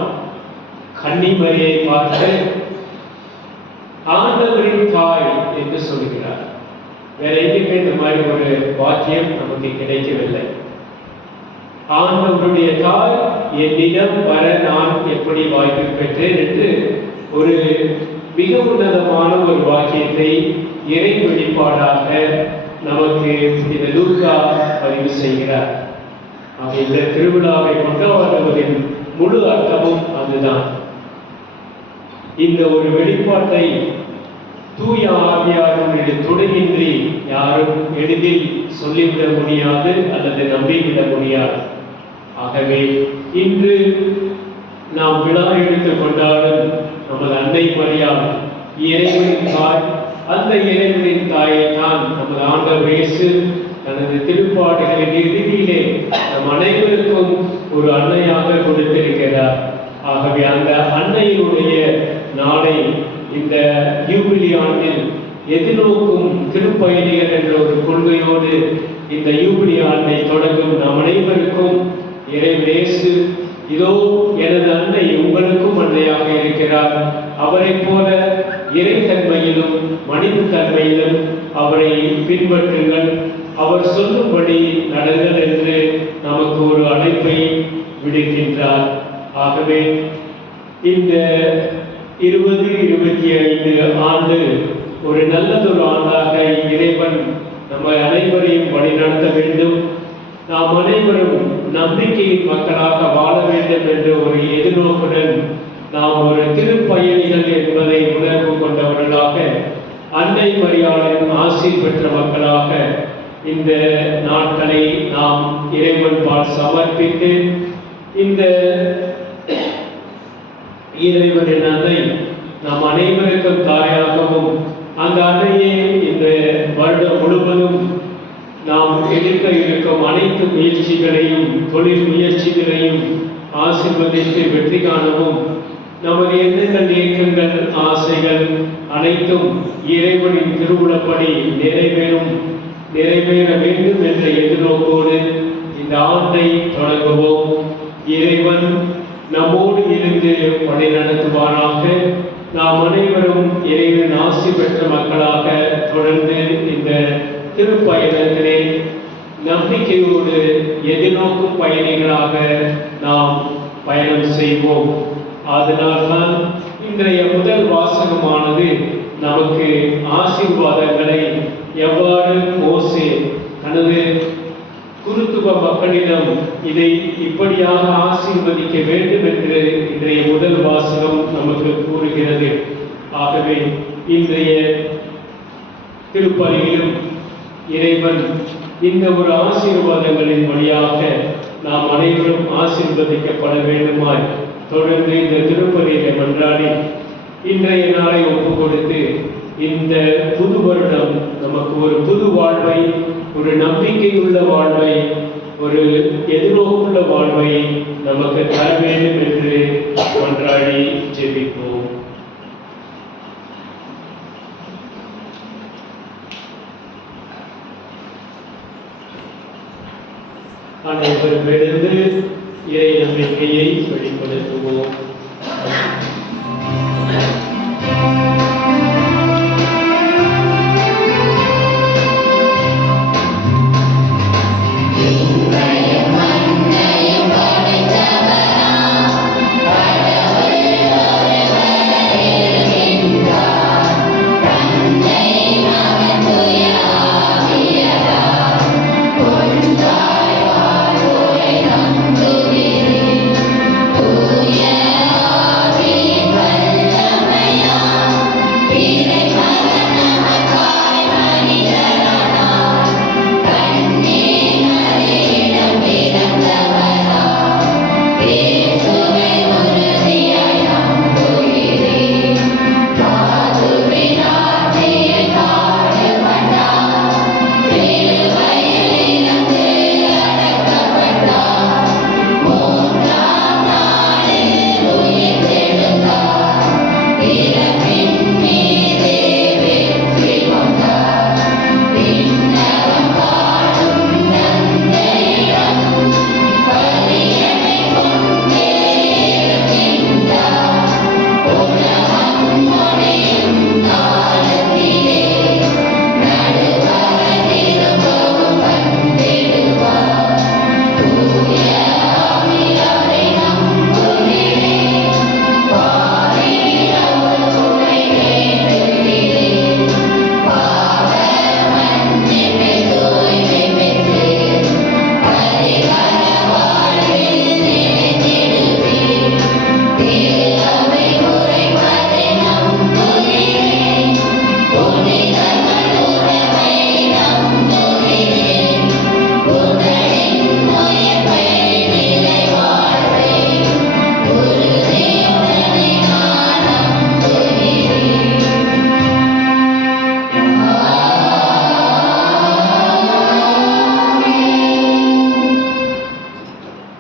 கன்னி மரியை பார்த்து ஆண்டவரின் தாய் என்று சொல்லுகிறார். வேற எங்கேயுமே இந்த மாதிரி ஒரு வாக்கியம் நமக்கு கிடைக்கவில்லை. ஆண்டவருடைய தாய் என்னிடம் வர நான் எப்படி வாய்ப்பு பெற்றேன் என்று ஒரு மிக உன்னதமான ஒரு வாக்கியத்தை இறை வெளிப்பாடாக நமக்கு இந்த லூக்கா பதிவு செய்கிறார். இந்த திருவிழாவை கொண்டாடுவதின் முழு அர்த்தமும் அதுதான். இந்த ஒரு வெளிப்பாட்டை தூய ஆவியாருடைய துணையின்றி யாரும் எளிதில் சொல்லிவிட முடியாது அல்லது நம்பிவிட முடியாது. ஆகவே இன்று நாம் விழா எடுத்து கொண்டாடும் நமது அன்னை மரியாள் இறைவனின் தாய். அந்த இறைவனின் தாயை தான் நமது ஆண்டவர் இயேசு தனது திருப்பாடுகளின் இறுதியிலே நம் அனைவருக்கும் ஒரு அன்னையாக கொடுத்திருக்கிறார். ஆகவே அந்த அன்னையினுடைய நாளை இந்த யூபிலி ஆண்டில் எதிர்நோக்கும் திருப்பயணிகள் என்ற ஒரு கொள்கையோடு இந்த யூபிலி ஆண்டை தொடங்கும் நம் அனைவருக்கும் இறைவனேசு இதோ எனது அன்னை உங்களுக்கும் அன்னையாக இருக்கிறார், அவரை போல இறைத்தன்மையிலும் மனித தன்மையிலும் அவரை பின்பற்றுங்கள், அவர் சொல்லும்படி நடங்கள் என்று நமக்கு ஒரு அழைப்பை விடுக்கின்றார். ஆகவே இந்த 2025 ஆண்டு ஒரு நல்லதொரு ஆண்டாக இறைவன் நம்ம அனைவரையும் வழிநடத்த வேண்டும். நாம் அனைவரும் நம்பிக்கையின் மக்களாக வாழ வேண்டும் என்ற ஒரு எதிர்நோக்குடன் நாம் ஒரு திருப்பயணிகள் என்பதை உணர்வு கொண்டவர்களாக அன்னை மரியாளின் ஆசி பெற்ற மக்களாக இந்த நாட்களை நாம் இறைவன் பால் சமர்ப்பித்து இந்த இறைவனின் அன்னை நாம் அனைவருக்கும் தாயாகவும் அந்த அன்னையே இந்த வருடம் முழுவதும் நாம் எடுக்க இருக்கும் அனைத்து முயற்சிகளையும் தொழில் முயற்சிகளையும் ஆசீர்வதித்து வெற்றி காணவும் நமது எண்ணங்கள் இயக்கங்கள் ஆசைகள் அனைத்தும் இறைவனின் திருவுளப்படி நிறைவேற வேண்டும் என்ற எதிர்நோக்கோடு இந்த ஆண்டை தொடங்குவோம். இறைவன் நம்மோடு இருந்து வழி நடத்துவாராக. நாம் அனைவரும் இறைவன் ஆசி பெற்ற மக்களாக தொடர்ந்து இந்த திருப்பயணத்திலே நம்பிக்கையோடு எதிர்நோக்கும் பயணிகளாக நாம் பயணம் செய்வோம். அதனால்தான் இன்றைய முதல் வாசகமானது நமக்கு ஆசீர்வாதங்களை எவ்வாறு மோசே தனது குருத்துவ மக்களிடம் இதை இப்படியாக ஆசீர்வதிக்க வேண்டும் என்று இன்றைய முதல் வாசகம் நமக்கு கூறுகிறது. ஆகவே இன்றைய திருப்பலியிலும் இறைவன் இந்த ஒரு ஆசீர்வாதங்களின் வழியாக நாம் அனைவரும் ஆசீர்வதிக்கப்பட வேண்டுமாய் தொடர்ந்து இந்த திருப்பலியை மன்றாடி இன்றைய நாளை ஒப்பு கொடுத்து இந்த புது வருடம் நமக்கு ஒரு புது வாழ்வை, ஒரு நம்பிக்கையுள்ள வாழ்வை, ஒரு எதிர்நோக்குள்ள வாழ்வை நமக்கு தர வேண்டும் என்று மன்றாடி ஜெபிப்போம். அனைவரும் எழுந்து இறை நம்பிக்கையை வெளிப்படுத்துவோம். Yeah.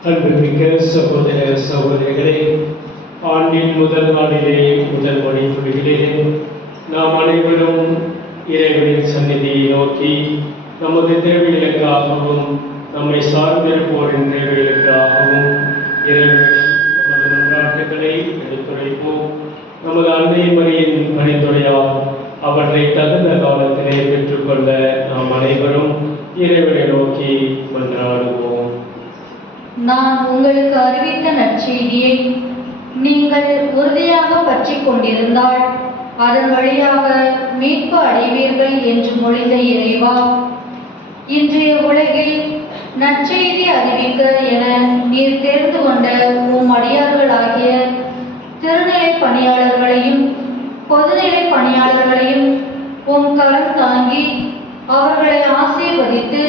அன்புமிக்க சகோதர சகோதரிகளே, ஆண்டின் முதல் நாளிலே முதல் மணி துளிகளிலே நாம் அனைவரும் இறைவனின் சந்நிதியை நோக்கி நமது தேவைகளுக்காகவும் நம்மை சார்ந்திருப்போரின் தேவைகளுக்காகவும் இறைவனிடம் நமது மன்றாட்டுகளை எடுத்துரைப்போம். நமது அன்னை மரியின் பரிந்துரையால் அவற்றை தகுந்த காலத்திலே பெற்றுக்கொள்ள நாம் அனைவரும் இறைவனை நோக்கி மன்றாடுவோம். நான் உங்களுக்கு அறிவித்த நற்செய்தியை நீங்கள் உறுதியாக பற்றிக் கொண்டிருந்தால் அதன் வழியாக மீட்பு அடைவீர்கள் என்று மொழிந்த இறைவா, இன்றைய உலகில் நற்செய்தி அறிவிக்க என நீர் தேர்ந்து கொண்ட உம் அடியார்களாகிய திருநிலை பணியாளர்களையும் பொதுநிலை பணியாளர்களையும் உம் கரம் தாங்கி அவர்களை ஆசீர்வதித்து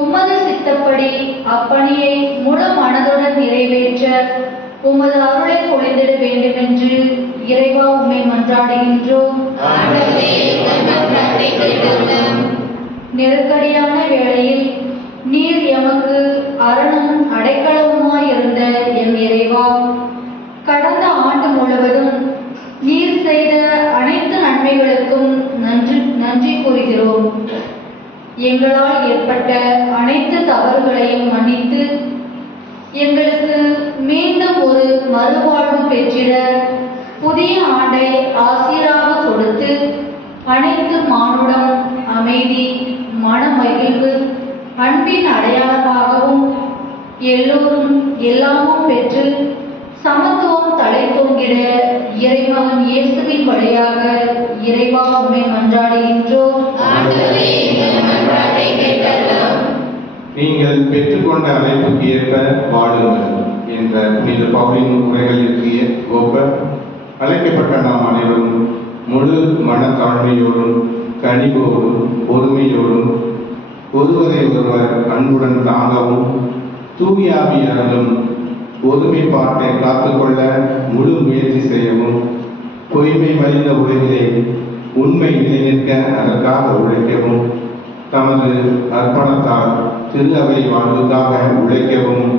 உமது சித்தப்படி அப்பணியை முழு மனதுடன் நிறைவேற்ற உமது அருளை பொழிந்திட வேண்டும் என்று இறைவா உம்மை மன்றாடுகின்றோம். நெருக்கடியான வேளையில் நீர் எமக்கு அரணும் அடைக்கலவுமாயிருந்த எம் இறைவா, கடந்த ஆண்டு முழுவதும் நீர் செய்த அனைத்து நன்மைகளுக்கும் நன்றி கூறுகிறோம். எங்களால் ஏற்பட்ட அனைத்து தவறுகளையும் மன்னித்து எங்களுக்கு மீண்டும் ஒரு மறுவாழ்வு பெற்றிட புதிய ஆண்டை ஆசீராக கொடுத்து அனைத்து மானுடம் அமைதி, மன மகிழ்வு, அன்பின் அடையாளமாகவும் எல்லோரும் எல்லாமும் பெற்று சமத்துவம் தலை தோங்கிட இறைமகன் இயேசுவின் வழியாக இறைவா உம்மை மன்றாடுகின்றோம். நீங்கள் பெற்றுக்கொண்ட அழைப்புக்கு ஏற்ப வாழுங்கள் என்ற புனித பவுலின் உரைகளுக்கு ஒப்ப அழைக்கப்பட்ட நாம் அனைவரும் முழு மனத்தாழ்மையோடும் கனிவோடும் பொறுமையோடும் ஒருவரை ஒருவர் அன்புடன் தாங்கவும் தூயாவியாலும் ஒருமைப்பாட்டை காத்துக்கொள்ள முழு முயற்சி செய்யவும் பொய்மை மறிந்த உலகிலே உண்மை நிலைநிற்க அதற்காக உழைக்கவும் தமது அர்ப்பணத்தால் திரு அவை வாழ்வுக்காக உழைக்கவும்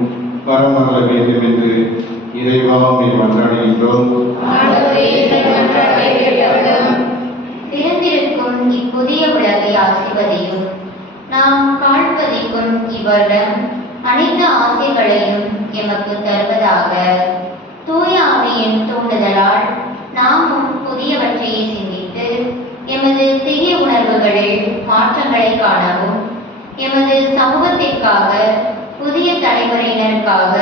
வரமல்ல வேண்டும் என்று இறைவாவை மன்றாடுகின்றோம். பிறந்திருக்கும் இப்புதிய உலகை ஆசிர்வதியும் நாம் காண்பதிக்கும் இவரிடம் அனைத்து ஆசைகளையும் எமக்கு தருவதாக. தூய ஆவியின் தூண்டுதலால் நாமும் புதியவற்றையை சிந்தித்து எமது தீய உணர்வுகளில் மாற்றங்களை காணவும் எமது சமூகத்திற்காக புதிய தலைமுறையினருக்காக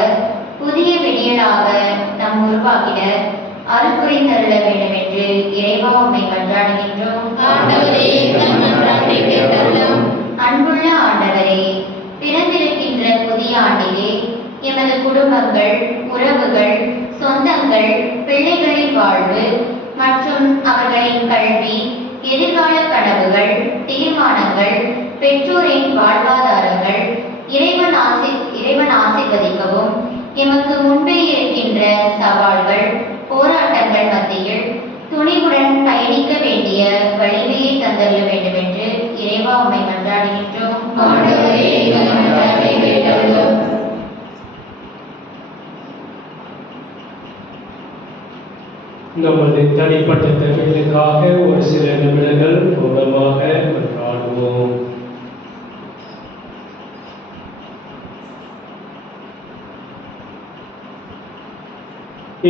புதிய விடியலாக நாம் உருவாக்கிட அருள் புரிந்தருள வேண்டும் என்று இறைவா உம்மை மன்றாடுகின்றோம். அன்புள்ள ஆண்டவரே, பிறந்திருக்கின்ற புதிய ஆண்டிலே எமது குடும்பங்கள், உறவுகள், சொந்தங்கள், பிள்ளைகளின் வாழ்வு மற்றும் அவர்களின் கல்வி, எதிர்கால கனவுகள், தீர்மானங்கள், பெற்றோரின் வாழ்வாதாரங்கள் இறைவன் ஆசீர்வதிக்கவும் எமக்கு முன்பே இருக்கின்ற சவால்கள், போராட்டங்கள் மத்தியில் துணிவுடன் பயணிக்க வேண்டிய வலிமையை தந்தருள வேண்டும் என்று இறைவா உம்மை மன்றாடுகின்றோம். நமது தனிப்பட்ட தேவைகளுக்காக ஒரு சில நிமிடங்கள் மௌனமாக மன்றாடுவோம்.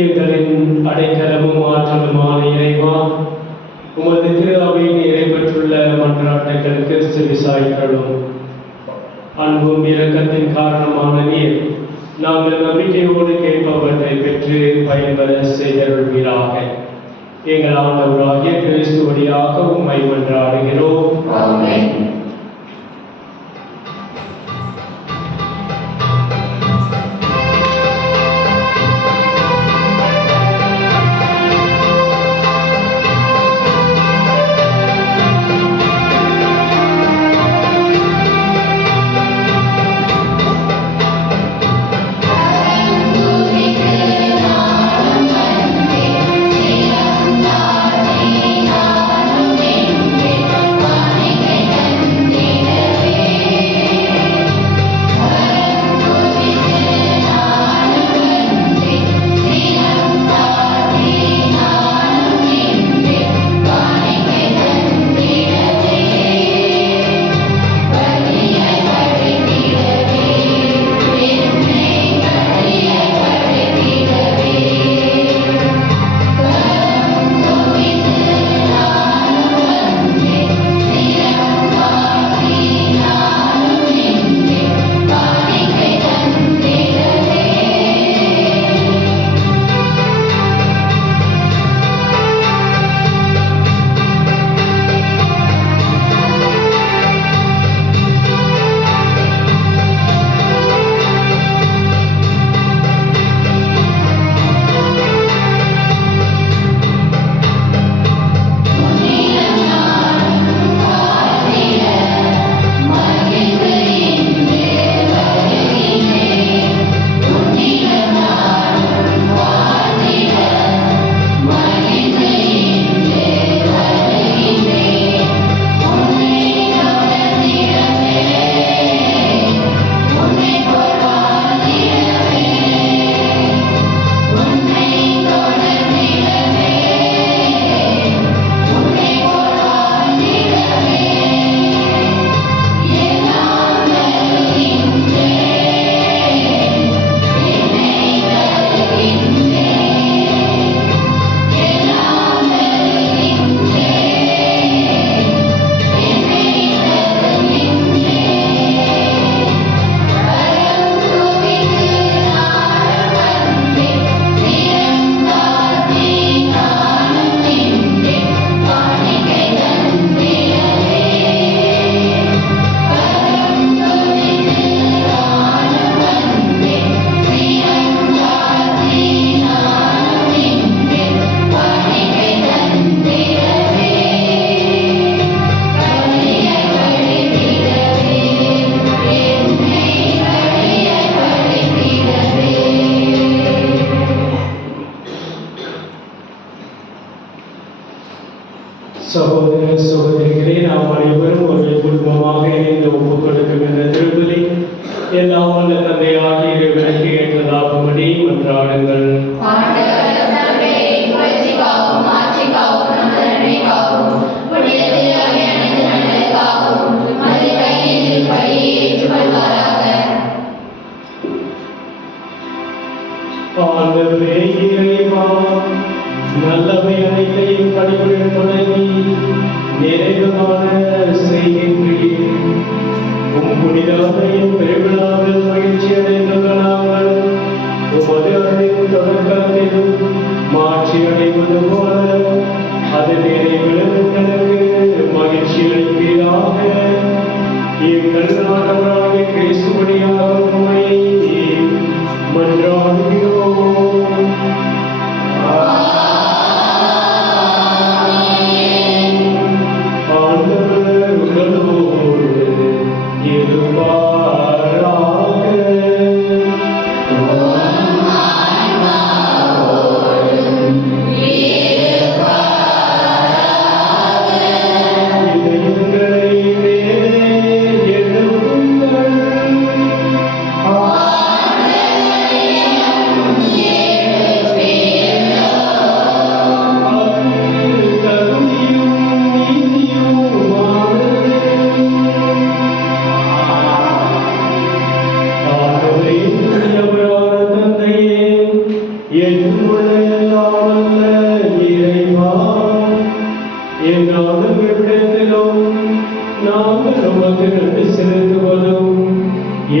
எங்களின் அடைக்கலமும் ஆற்றலுமான இறைவா, உமது திரு அவையில் இறைபெற்றுள்ள மன்றாட்டுகளுக்கு செவிசாய்களும் அன்பும் இரக்கத்தின் காரணமான நீர் நாங்கள் நம்பிக்கையோடு கேட்பவற்றை பெற்று பயன்பெற செய்தருள்வீராக. எங்கள் ஆண்டவராகிய கிறிஸ்து வழியாக உம்மை மன்றாடுகிறோம். ஆமென். மன்றாடுங்கள். ஆண்டவரே இறைவா, நல்லவை அனைத்தையும் படிப்புடன் தொடங்கி நிறைவான செய்கின்றீர். புனிதமையின் பெருவிழாவில் மகிழ்ச்சி அடைந்துள்ள நாங்கள் உமது அருளின் தொடக்கத்தில் மாற்றி அடைவது போல அது நிறைவிலும் எனக்கு மகிழ்ச்சி அளிப்பீராக. எங்கள் ஆண்டவராகிய கிறிஸ்து வழியாக உம்மை மன்றாடுகிறோம். ஆண்டவர் உங்களோடு இருப்பாராக. இதயங்களை மேலே எழுப்புங்கள்.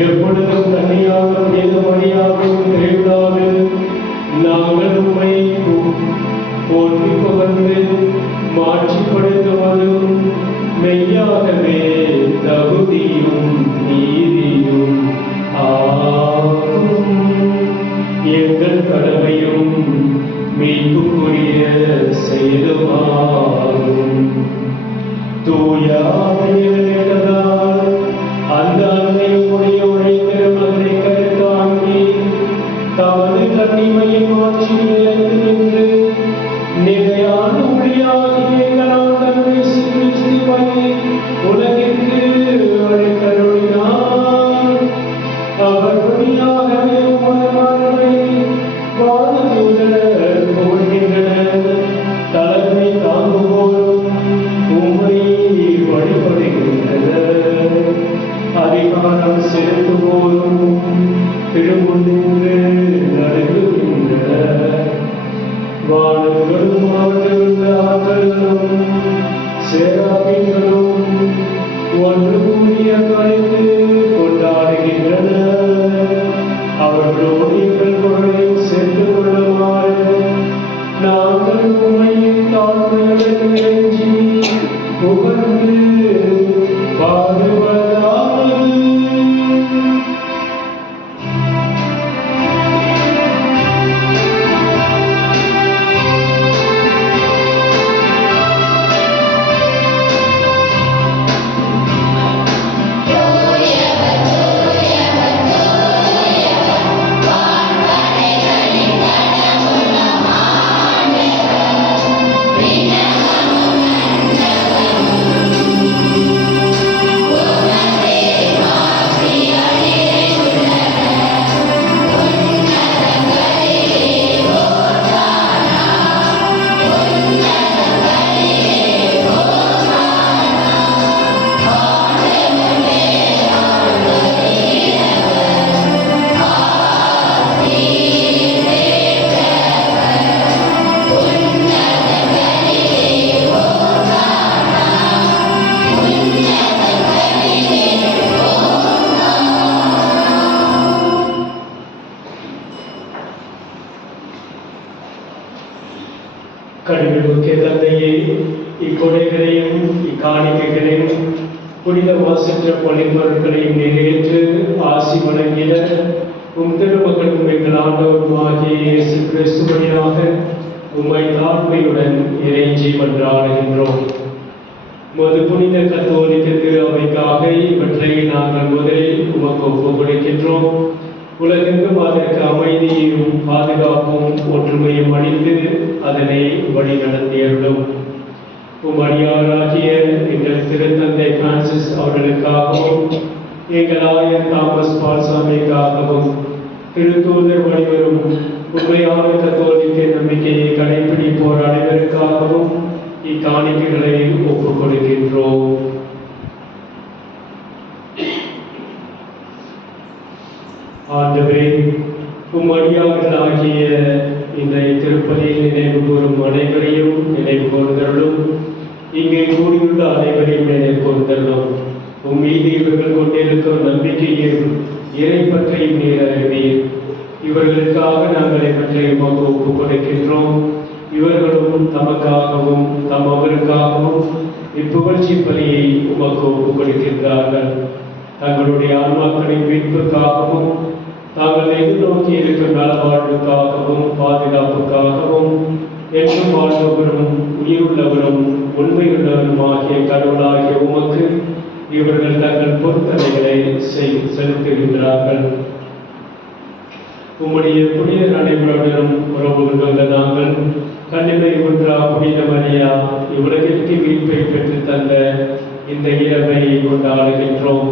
எப்பொழுதும் தனியாக வேதமணியாகவும் திரைவிழாவில் நாங்கள் உம்மை போற்றி புகழ்ந்து மாற்றிப்படுத்துவதும் மெய்யாகவே தகுதியும் நீதியும் ஆகும். எங்கள் கடமையும் மீட்புக்குரிய செயலுமாகும். தூய ஆவியானவரால் அந்த அன்னையுடைய உழைத்திருமகளை கருத்தாங்கி தமது கண்ணிமையின் ஆட்சியில் நிலைத்து நின்று நிலையான ஒளியாகிய எங்கள் ஆண்டவர் இயேசு கிறிஸ்துவை உலகிற்கு அளித்தருளினார். அவர் வழியாகவே உமது மரணை வானதூதர் போடுகின்றனர். தலைமை தாங்குவோரும் உம்மை வழிபடுகின்றனர். அதிகாரம் செலுத்துவோரும் திருமுன்னின்று நடுங்குகின்றனர். வானங்களும் அவற்றிலுள்ள ஆற்றல்களும் சேராபீன்களும் ஒன்று கூடிய கலைத்து கொண்டாடுகின்றனர். அவர்களோடு எங்கள் குரலையும் சேர்த்து கொள்ளுமாறு நாங்கள் உம்மையின் தாழ்மையுடன் இறைஞ்சி புகழ்ந்து பாடுவதாவது. கடவுளுக்கு தந்தையே, இக்கொடைகளையும் இக்காணிக்கைகளையும் புனித வாசற்ற பொழிப்பொருட்களையும் நிறைவேற்று ஆசி வழங்கிட உம் திருமகனும் எங்கள் ஆண்டவருமாகிய இயேசு கிறிஸ்து வழியாக உம்மை தாழ்மையுடன் இறைஞ்சி மன்றாடுகின்றோம். உமது புனித கத்தோலிக்க திரு அவைக்காக இவற்றை நாங்கள் முதலில் உமக்கு ஒப்புக் கொடுக்கின்றோம். உலகெங்கும் அதற்கு அமைதியையும் பாதுகாப்பும் ஒற்றுமையும் அளித்து அதனை வழிநடத்தியருளும். உம்மடியாராகிய எங்கள் திருத்தந்தை பிரான்சிஸ் அவர்களுக்காகவும் எங்கள் ஆயர் தாமஸ் பால்சாமிக்காகவும் திருத்தூதர் வழிவரும் உண்மையான கத்தோலிக்க நம்பிக்கையை கடைபிடிப்போர் அனைவருக்காகவும் இக்காணிக்கைகளை ஒப்புக் கொடுக்கின்றோம். ஆண்டவரே, உம்மடியார்களாகிய இந்த திருப்பலியில் நினைவு கூறும் அனைவரையும் நினைவு கூர்ந்தருளும். இங்கே கூடியுள்ள அனைவரையும் நினைவு கூர்ந்தருளும். மீது இவர்கள் கொண்டிருக்கும் நம்பிக்கையும் இறை பற்றியும் நீர் அறிவீர். இவர்களுக்காக நாங்கள் இவற்றை உமக்கு ஒப்புக் கொடுக்கின்றோம். இவர்களும் தமக்காகவும் அவருக்காகவும் இப்புகழ்ச்சி பலியை உமக்கு ஒப்புக் கொடுக்கின்றார்கள். தங்களுடைய ஆன்மாக்களின் மீட்புக்காகவும் தாங்கள் எதிர்நோக்கி இருக்கும் நலவாழ்வுக்காகவும் பாதுகாப்புக்காகவும் என்றும் வாழ்ந்தவரும் உயிருள்ளவரும் உண்மையுள்ளவரும் ஆகிய கடவுளாகிய உமக்கு இவர்கள் தங்கள் பொருத்தனைகளை செலுத்துகின்றார்கள். உம்முடைய புனித நடைமுறையுடனும் உறவு கொண்ட நாங்கள் கன்னிமை ஒன்றா புனித மரியா இவ்வுலகிற்கு மீட்பை பெற்று தந்த இந்த இரவை கொண்டாடுகின்றோம்.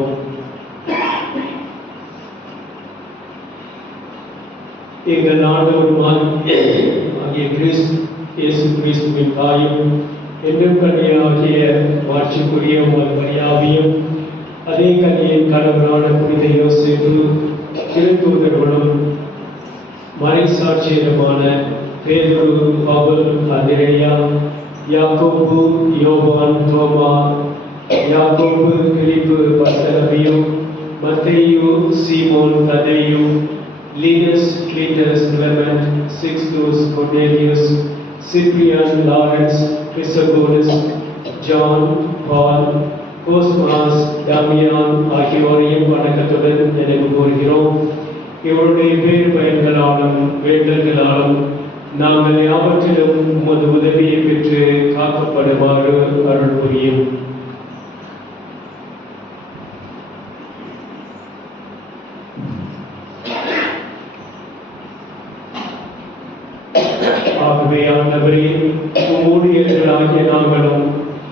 எங்கள் ஆண்டவரும் ஆகிய இயேசு கிறிஸ்துவின் தாயும் என்றும் கன்னியாகிய மாட்சிக்குரிய மரியாவையும் அதே கன்னியின் கணவரான புனித யோசேப்பு திருத்தூதர்களும் மறைசாட்சியருமான பேதுரு, பவுல், அந்திரேயா, யாக்கோபு, யோவான், தோமா, யாக்கோபு, பிலிப்பு, பர்த்தலமியு, மத்தேயு, சீமோன், ததேயு, Linus, Cletus, Clement, Sixtus, Cornelius, Cyprian, Lawrence, Chrysogonus, John, Paul, Cosmas, Damian ஆகியோரையும் வணக்கத்துடன் நினைவு கூறுகிறோம். இவருடைய பேர் பயன்களாலும் வேண்டல்களாலும் நாங்கள் யாவற்றிலும் உமது உதவியை பெற்று காக்கப்படுமாறு அருள் புரியும். ஆகவே ஆண்டவரே, ஊழியர்களாகிய நாங்களும்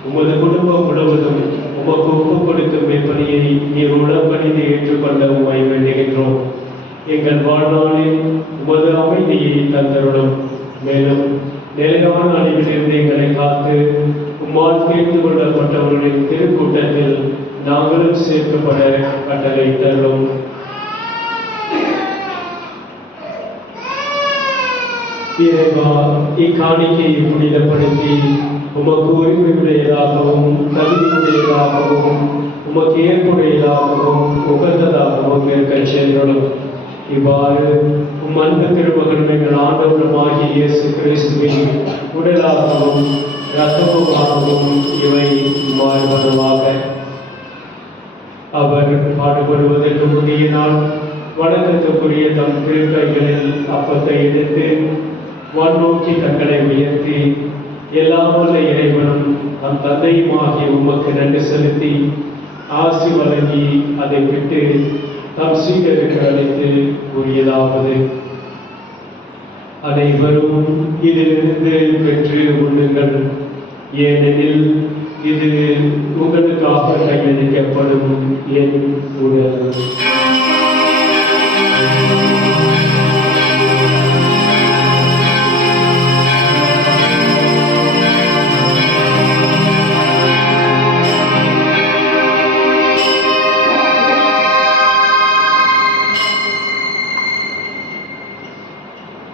உமது குடும்பம் முழுவதும் உமக்கு ஒப்புக் கொடுக்கும் இப்பணியை நீர் உடன்படிந்து ஏற்றுக்கொள்ள உம்மை வேண்டுகின்றோம். எங்கள் வாழ்நாளில் உமது அமைதியை தந்தருளும். மேலும் நிலையான அழிவிலிருந்து எங்களை காத்து உம்மால் தேர்ந்து கொள்ளப்பட்டவர்களின் திருக்கூட்டத்தில் நாங்களும் சேர்க்கப்பட கட்டளை தரும். இறைவா, இக்காணிக்கையை புனிதப்படுத்தி உமக்கு உரிமையுடையதாகவும் தகுதியுடையதாகவும் உமக்கு ஏற்புடையதாகவும் உகந்ததாகவும் இருக்கச் செய்தோம். இவ்வாறு உம் அன்பு திருமகன் எங்கள் ஆண்டவருமாகிய இயேசு கிறிஸ்துவின் உடலாகவும் இரத்தமுமாகவும் இவை மாறுவதாக. அவர் பாடுபடுவதற்கு முந்தைய நாள் வணக்கத்துக்குரிய தம் திருக்கைகளில் அப்பத்தை எடுத்து வானோக்கி தங்களை உயர்த்தி எல்லாம் வல்ல இறைவனும் தம் தந்தையுமாகிய உமக்கு நன்றி செலுத்தி ஆசி வழங்கி அதை விட்டு தம் சீடருக்கு அழைத்து கூறியதாவது: அனைவரும் இதிலிருந்து பெற்று உண்ணுங்கள், ஏனெனில் இது உங்களுக்காக கையளிக்கப்படும் என் உடல்.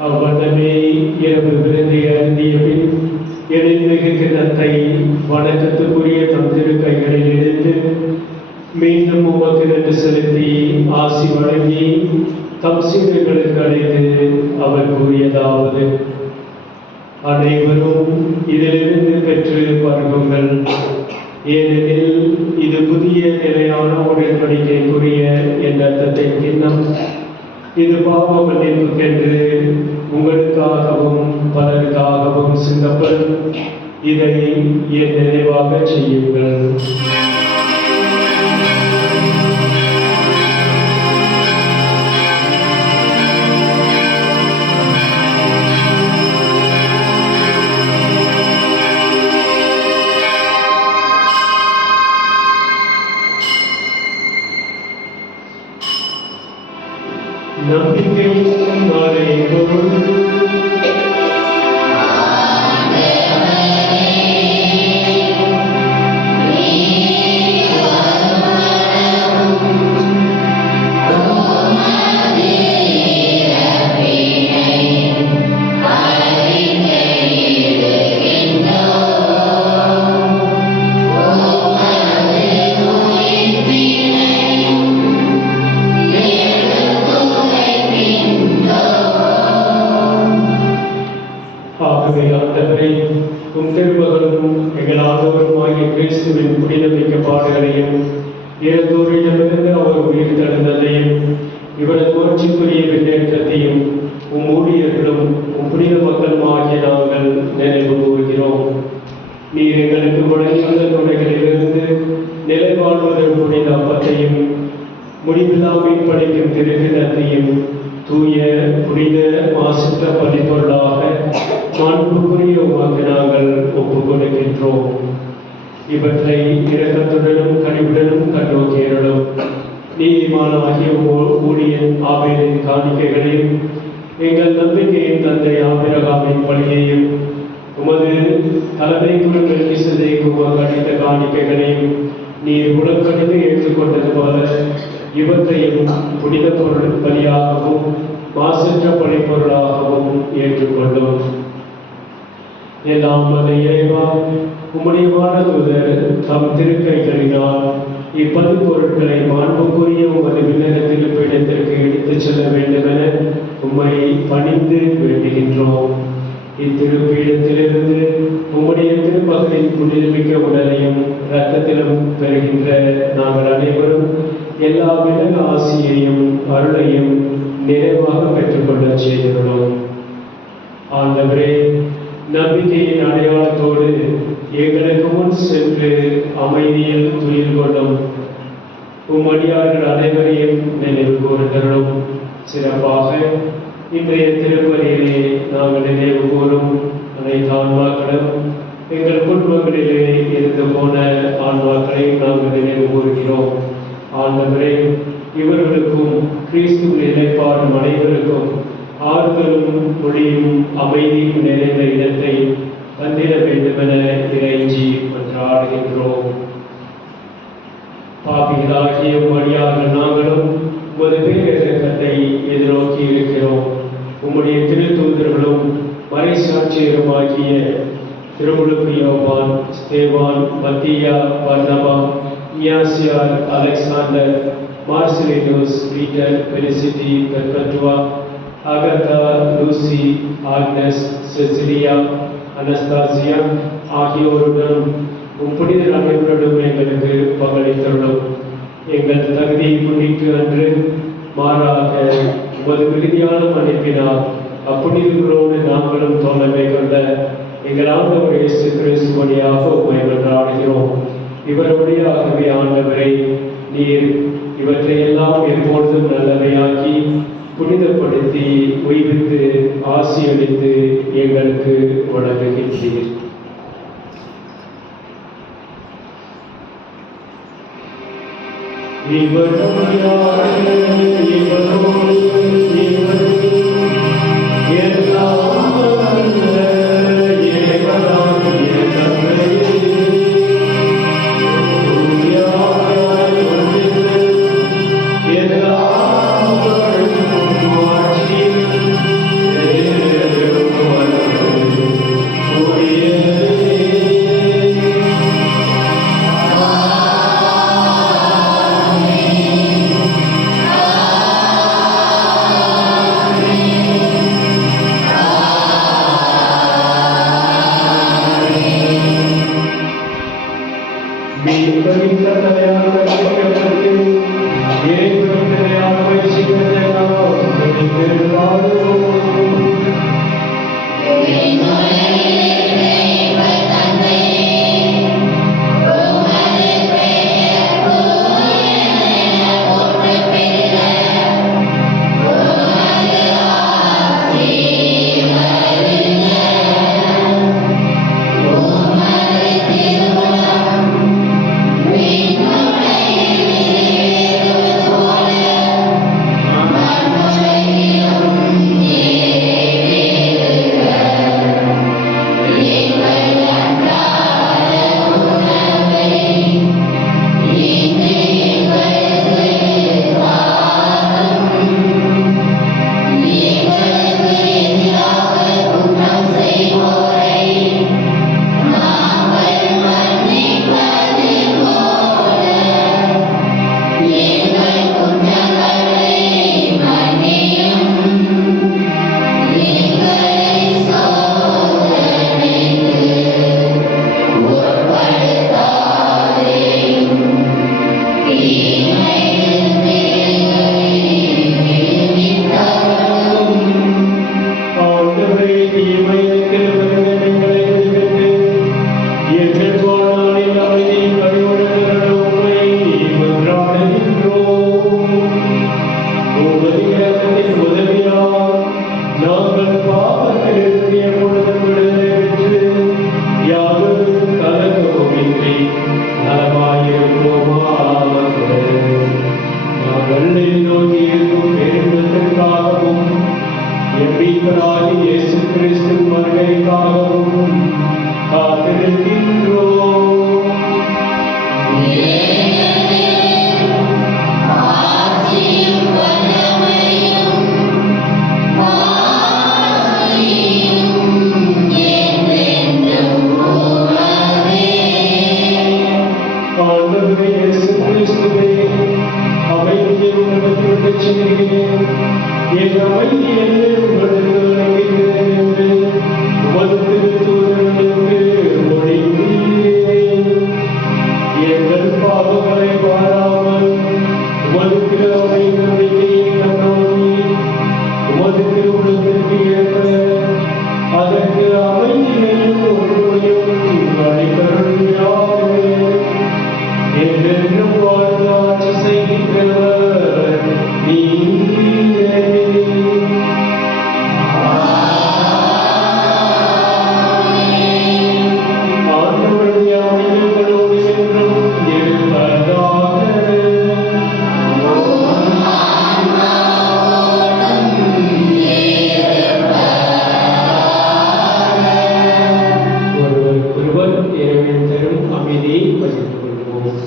அவ்வளவே இரவு விருந்தை அருந்திய பின் எழுமிகு கிண்ணத்தை வணக்கத்துக்குரிய தம் திருக்கைகளில் எடுத்து மீண்டும் உமக்கு நன்றி செலுத்தி ஆசி வழங்கி தம் சீடர்களுக்கு அழைத்து அவர் கூறியதாவது: அனைவரும் இதிலிருந்து பெற்று பருகுங்கள், ஏனெனில் இது புதிய நிலையான உடன்படிக்கைக்குரிய என் ரத்தத்தின் கிண்ணம். இது பாவ மன்னிப்புக்கென்று உங்களுக்காகவும் பலருக்காகவும் சிந்தப்படும். இதை என் நினைவாக செய்யுங்கள். நம் நம்பிக்கையும் நாளை பொருள் ஆகவே ஆண்டவரே உம் திருமகனும் எங்கள் ஆண்டவருமாகிய கிறிஸ்துவின் புனிதமிக்க பாடுகளையும் இறந்தோரிடமிருந்து அவர் உயிர் தழுந்ததையும் இவரது முயற்சிக்குரிய முன்னேற்றத்தையும் உம் ஊழியர்களும் உம் புனித மக்களுமாகிய நாங்கள் நினைவு கூறுகிறோம். நீர் எங்களுக்கு வழங்கியுள்ள துணைகளிலிருந்து நிலை வாழ்வதன் புனித அப்பத்தையும் முடிவில்லாமல் படைக்கும் திருவிழத்தையும் தூய புனித மாசற்ற பலிப்பொருளாக மாண்புக்குரிய உமக்கு நாங்கள் ஒப்புக் கொடுக்கின்றோம். இவற்றை இரக்கத்துடனும் கனிவுடனும் கண்ணோக்கியருளும். நீதிமானாகிய ஊழியன் ஆபேலின் காணிக்கைகளையும் எங்கள் நம்பிக்கையின் தந்தை ஆபிரகாமின் பலியையும் உமது தலைமை குரு மெல்கிசேதேக்கு உமக்கு அளித்த காணிக்கைகளையும் நீர் உடன்படிந்து ஏற்றுக்கொண்டது போல இவற்றையும் புனித பொருள் பலியாகவும் மாசற்ற பழிப்பொருளாகவும் ஏற்றுக்கொள்ளும். எல்லாம் வல்ல இறைவா, உம்முடைய வானதூதர் தம் திருக்கைகளினால் இப்பது பொருட்களை மாண்புக்குரிய உமது விண்ணகத்தில் பீடத்திற்கு எடுத்துச் செல்ல வேண்டுமென உம்மை பணிந்து வேண்டுகின்றோம். இத்திருப்பீடத்திலிருந்து உம்முடைய திருமகனின் புனிதமிக்க உடலையும் இரத்தத்திலும் பெறுகின்ற நாங்கள் அனைவரும் எல்லா விதங்க ஆசியையும் அருளையும் நிறைவாக பெற்றுக்கொள்ள செய்துள்ளோம். ஆண்டவரே, நம்பிக்கையின் அடையாளத்தோடு எங்களுக்கு முன் சென்று அமைதியில் துயில் கொள்ளும் உம்மடியார்கள் அனைவரையும் நினைவு கூறுகிறோம். சிறப்பாக இன்றைய திருப்பலியிலே நாங்கள் நினைவு கூறும் அனைத்து ஆன்மாக்களும் எங்கள் குடும்பங்களிலே இருந்து போன ஆன்மாக்களை நாங்கள் நினைவு கூறுகிறோம். ஆண்டவரே, இவர்களுக்கும் கிறிஸ்துவின் நிலைப்பாடும் அனைவருக்கும் ஆறுதலும் மொழியும் அமைதியும் நிறைந்த இடத்தை தந்திட வேண்டுமென இறைஞ்சி மன்றாடுகின்றோம். பாபிகளாகிய அடியார்கள் நாங்களும் உமது பேரிரக்கத்தை எதிர்நோக்கி இருக்கிறோம். உம்முடைய திருத்தூதர்களும் மறைசாட்சியருமாகிய திருமுழுக்கு யோவான், ஸ்தேவான், மத்தியா, பர்னபா, இயாசியார், Alexander, Marcellinus, Peter, Felicity, Perpetua, Agatha, Lucy, Agnes, Cecilia, Anastasia ஆகியோருடன் புனிதர் அனைவருடன் எங்களுக்கு பங்களித்துள்ளோம். எங்கள் தகுதியை முன்னிட்டு அன்று மாறாக உமது மிகுதியான மன்னிப்பினால் அப்புனிதர்களோடு நாங்களும் தோழமை கொண்ட எங்கள் ஆண்டவர் இயேசு கிறிஸ்து வழியாக உம்மை மன்றாடுகிறோம். இவருடையாகவே ஆண்டவரை நீர் இவற்றையெல்லாம் எப்பொழுதும் நல்லவையாக்கி புனிதப்படுத்தி உய்வித்து ஆசியளித்து எங்களுக்கு வழங்குகின்றீர். என் அமைதி என்று உங்களுக்கு வழங்குகிறேன் என்று உமது திருத்தூதர்களுக்கு மொழிகிறேன். எங்கள் பாவங்களை பாராமல் உமது கிருபை நம்பிக்கையை கண்ணோக்கி உமது திருவுளத்திற்கு ஏற்ப அதற்கு அமைதியையும் ஒற்றுமையும் அளித்தருள்வீராக. என்றென்றும் வாழ்ந்து ஆட்சி செய்கின்றவர் நீரே. ஆண்டவருடைய அமைதிகளோடு என்றும் இருப்பதாக. ஒருவருக்கொருவர் இறைவன் தரும் அமைதியை பகிர்ந்து கொள்வோம்.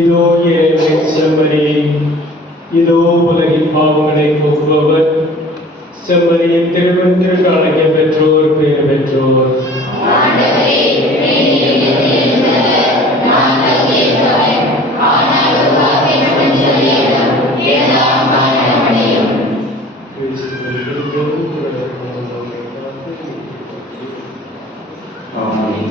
இதோ இறைவனின் செம்மறி, இதோ உலகின் பாவங்களை போக்குபவர். செம்மறியின் திருவந்திற்கு அழைக்க பெற்றோர் பேர் பெற்றோர். ஆமென்.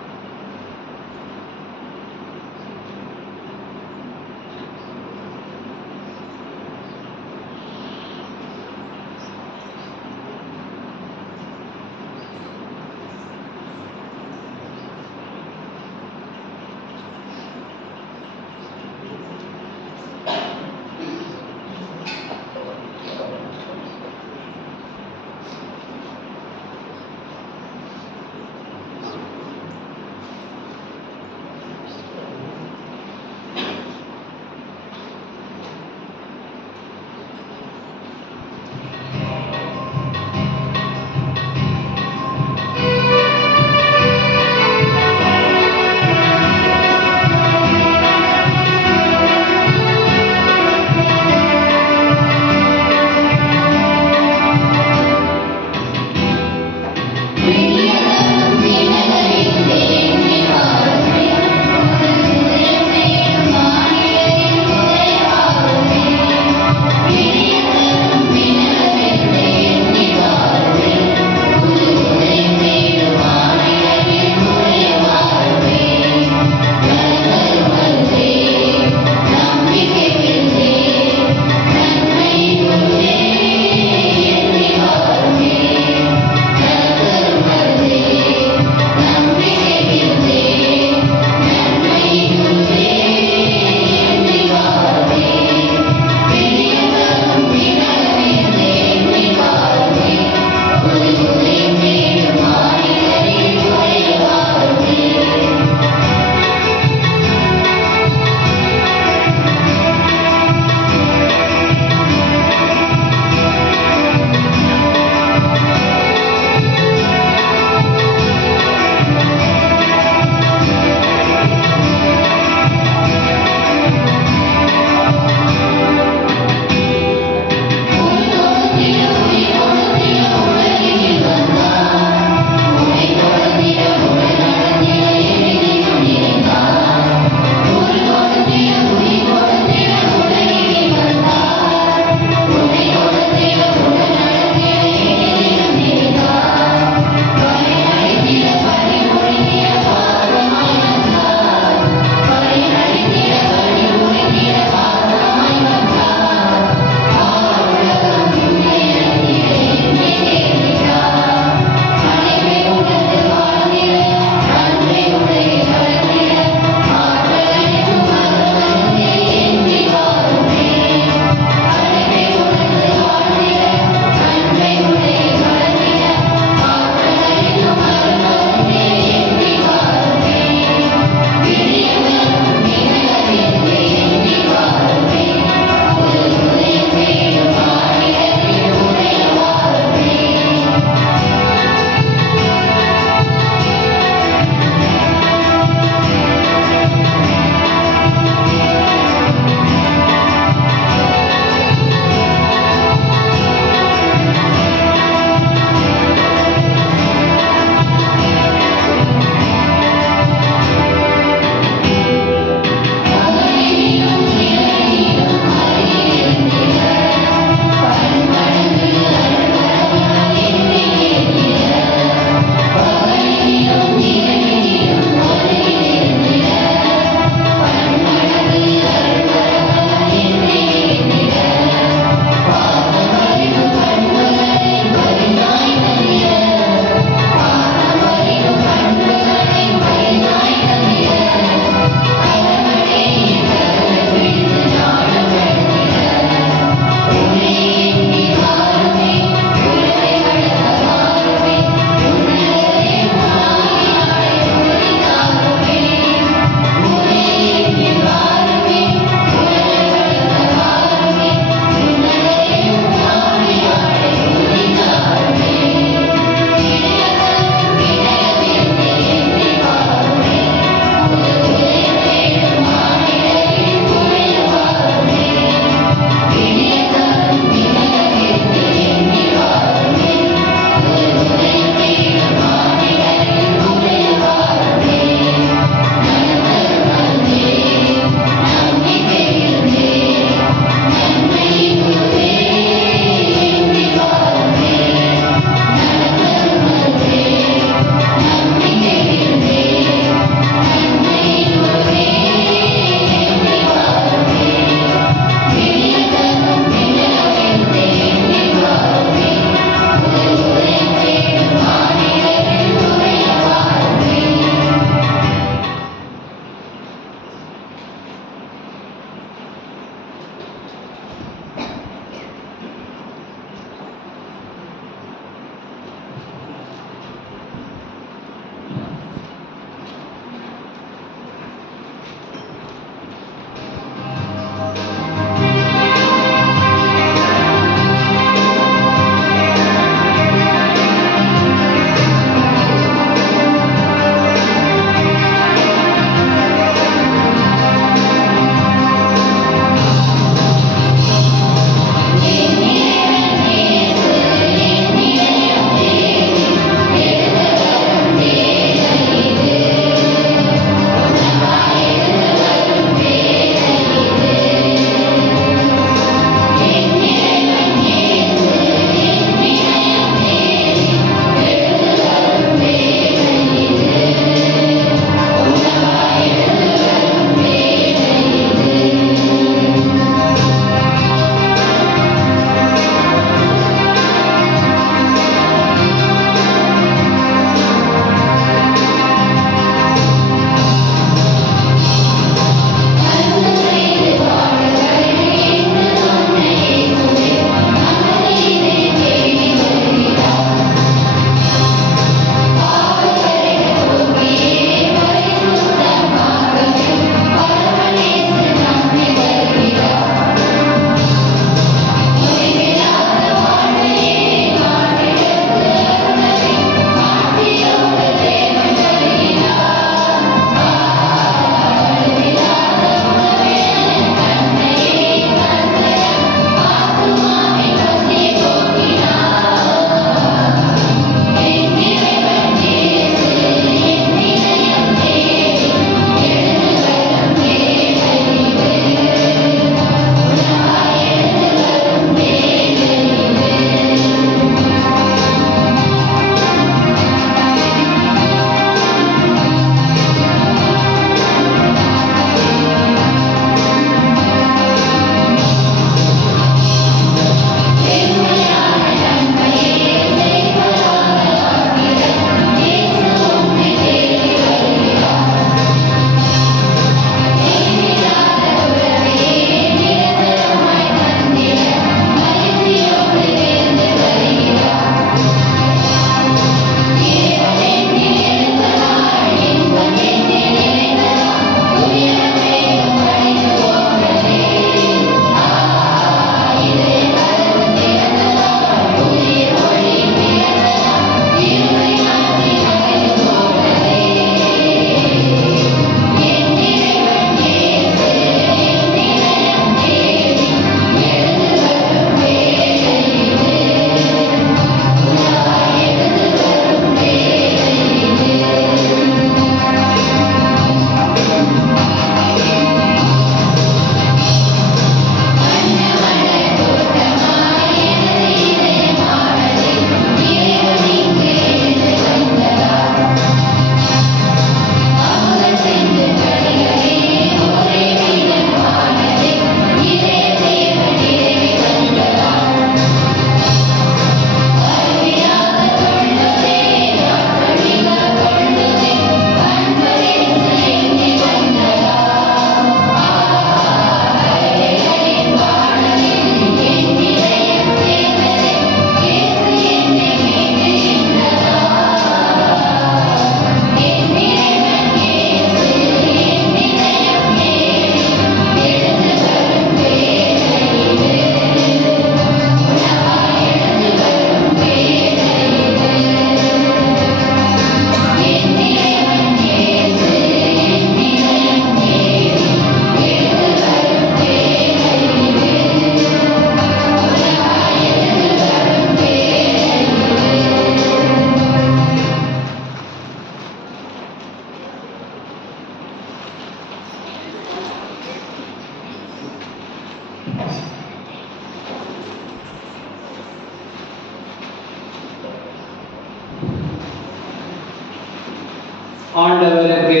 ஆண்டவருக்கு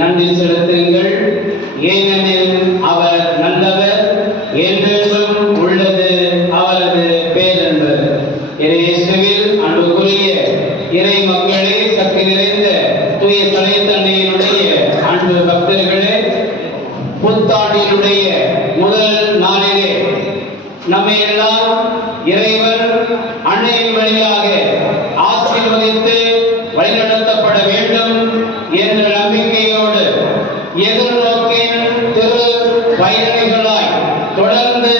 நன்றி செலுத்துங்கள், ஏனெனில் அவர் நல்லவர், என்றென்றும் உள்ளது அவரது பேரன்பு. இயேசுவில் அன்புக்குரிய இறை மக்களே, சக்தி நிறைந்த தூய தலைத்தன்மையினுடைய அன்பு பக்தர்களே, புத்தாண்டினுடைய முதல் நாளிலே நம்மை எல்லாம் இறைவன் அன்னையின் வழியாக ஆசீர்வதித்து வழிநடத்தப்பட வேண்டும் என்ற நம்பிக்கையோடு எதிர்நோக்கின் திரு பயணிகளாய் தொடர்ந்து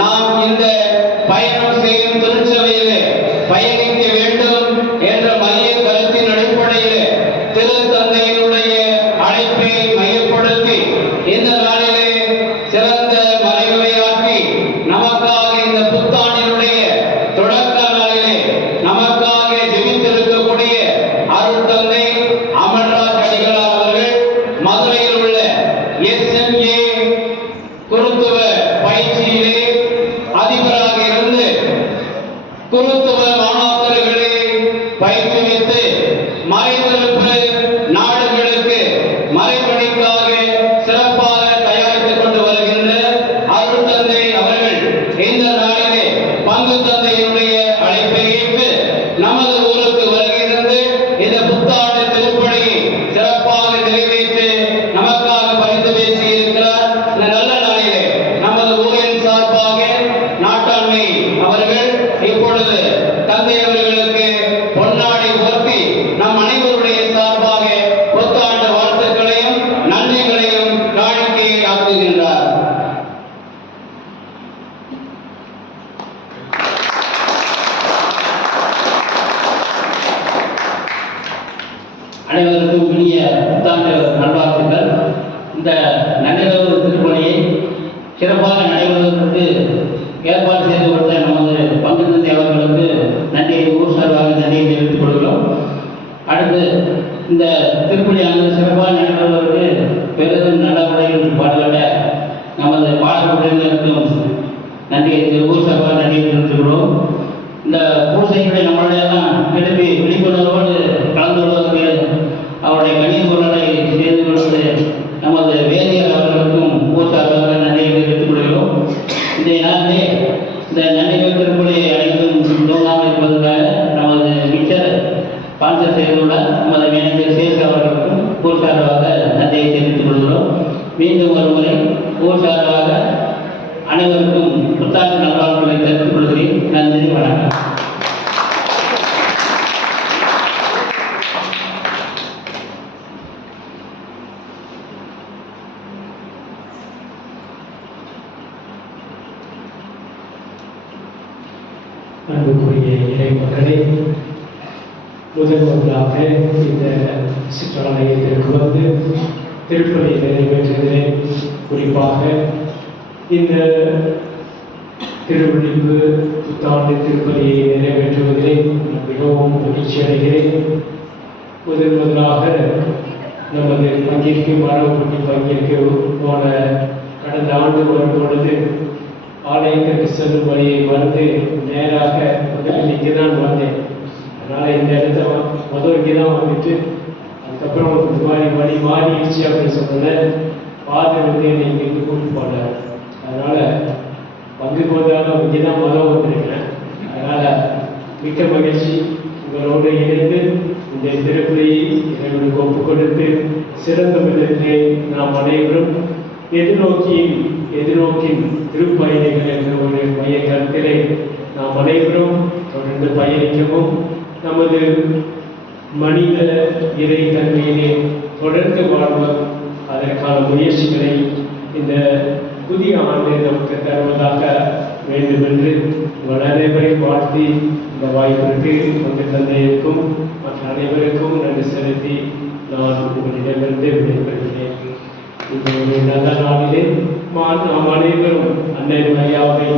நாம் இந்த பயணம் செய்யும் திருச்சபையிலே பயணிக்க வேண்டும் என்ற மைய கருத்தின் அடிப்படையிலே திருத்தந்தையினுடைய அழைப்பை மையப்படுத்தி இந்த நாளிலே சிறந்த மறைவுரையாற்றி நமக்காக இந்த புத்தாண்டினுடைய தொடக்க நாளிலே நமக்காக ஜெபித்திருக்கக்கூடிய அருட்தந்தை அமர்ராஜ் அடிகளார் அவர்கள் மதுரையில் உள்ள SMA குருத்துவ பயிற்சியிலே அதிபராக இருந்து குருத்துவ மாணாக்கர்களை பயிற்றுவித்து மறைந்திருப்பு நாடுகளுக்கு மறைபணிக்காக சிறப்பாக தயாரித்துக் கொண்டு வருகின்ற அருட்தந்தை அவர்கள் இந்த நாளிலே பங்கு தந்தையினுடைய அழைப்பை ஏற்று நமது ஊருக்கு வருகை தந்து இந்த புத்தாண்டு திருப்பணியை சிறப்பாக நிறைவேற்றி நமக்காக பரிந்து பேசியிருக்கிறார். இந்த நல்ல நாளிலே நமது ஊரின் சார்பாக நாட்டாண்மை அவர்கள் இப்பொழுது தந்தை அவர்களுக்கு பொன்னாடை போர்த்தி நம் அனைவருடைய சார்பாக புத்தாண்டு வாழ்த்துக்களையும் நன்றிகளையும் காணிக்கையை ஆக்குகின்றார். அனைவருக்கும் இனிய புத்தாண்டு நல்வாழ்த்துக்கள். இந்த நன்னிரவு திருப்பணியை சிறப்பாக நடைபெறுவதற்கு ஏற்பாடு செய்து கொடுத்த நமது பங்கு தந்தை அவர்களுக்கு நன்றியை ஊர் சார்பாக நன்றியை தெரிவித்துக் கொள்கிறோம். அடுத்து இந்த திருப்பணியானது சிறப்பாக நடைபெறுவதற்கு பெரிதும் நல்ல முறையில் பாடுபட்ட நமது பாடக்குழுவினருக்கும் நன்றியை ஊர் சார்பாக நன்றியை தெரிவித்துக்கிறோம். இந்த பூசைகளை நம்மளுடையெல்லாம் எழுப்பி விழிப்புணர்வோடு கலந்து கொள்வதற்கு அவருடைய கணித பொருளை செய்து கொள்வது நமது வேதியர் அவர்களுக்கும் ஊர் சார்பாக நன்றியை தெரிவித்துக் கொள்கிறோம். இந்த நாளிலே இந்த நன்றிகள் திருப்பணியை அனைத்தும் தோணாமல் இருப்பதற்காக நமது மிக்சர் ஸ்பான்சர் செய்துள்ள நமது மேனேஜர் சேஸ் அவர்களுக்கும் ஊர் சார்பாக நன்றியை தெரிவித்துக் கொள்கிறோம். மீண்டும் ஒருமுறை ஊர் சார்பாக அனைவருக்கும் புத்தாண்டு நல்வாழ்வுகளை தெரிவித்துக் கொள்கிறேன். நன்றி, வணக்கம். அன்புக்குரிய இறை மக்களே, முதலாக இந்த சிற்றாலயத்திற்கு வந்து திருப்பணி நிறைவேற்றுகிறேன். குறிப்பாக இந்த திருவிழிப்பு புத்தாண்டு திருப்பணியை நிறைவேற்றுவதிலே மிகவும் மகிழ்ச்சி அடைகிறேன். முதலாக நமது பங்கேற்க மாணவர்களுக்கு பங்கேற்க போன கடந்த ஆண்டு வரும் பொழுது ஆலயத்திற்கு செல்லும் வழியை வந்து நேராக முதலில் இங்கே தான் வந்தேன். அதனால் இந்த இடத்த முதல் இங்கே தான் வந்துட்டு அதுக்கப்புறம் இந்த மாதிரி வழி மாறிடுச்சு அப்படின்னு சொன்னேன். பாதர் வந்து என்னை இங்கே கூப்பிட்டு போனார். அதனால் பங்கு போதாலும் இங்கே தான் முதல் வந்திருக்கிறேன். அதனால் மிக்க மகிழ்ச்சி உங்களோடு இணைந்து இந்த திருப்பதியை இறைவனுக்கு ஒப்புக் கொடுத்து சிறந்த விதத்திலே நாம் அனைவரும் எதிர்நோக்கின் திருப்பயணிகள் என்ற ஒரு மைய கருத்திலே நாம் அனைவரும் தொடர்ந்து பயணிக்கவும் நமது மனித இறை தன்மையிலே தொடர்ந்து வாழ்வோம். அதற்கான முயற்சிகளை இந்த புதிய ஆண்டு நமக்கு தருவதாக வேண்டும் என்று உங்கள் அனைவரையும் வாழ்த்தி இந்த வாய்ப்பிற்கு பங்கு தந்தையருக்கும் மற்ற அனைவருக்கும் நன்றி செலுத்தி நான் உங்களிடமிருந்து விடைபெறுகிறேன். இந்த ஒரு நல்ல நாளிலே நாம் அனைவரும் அன்னை மரியாவை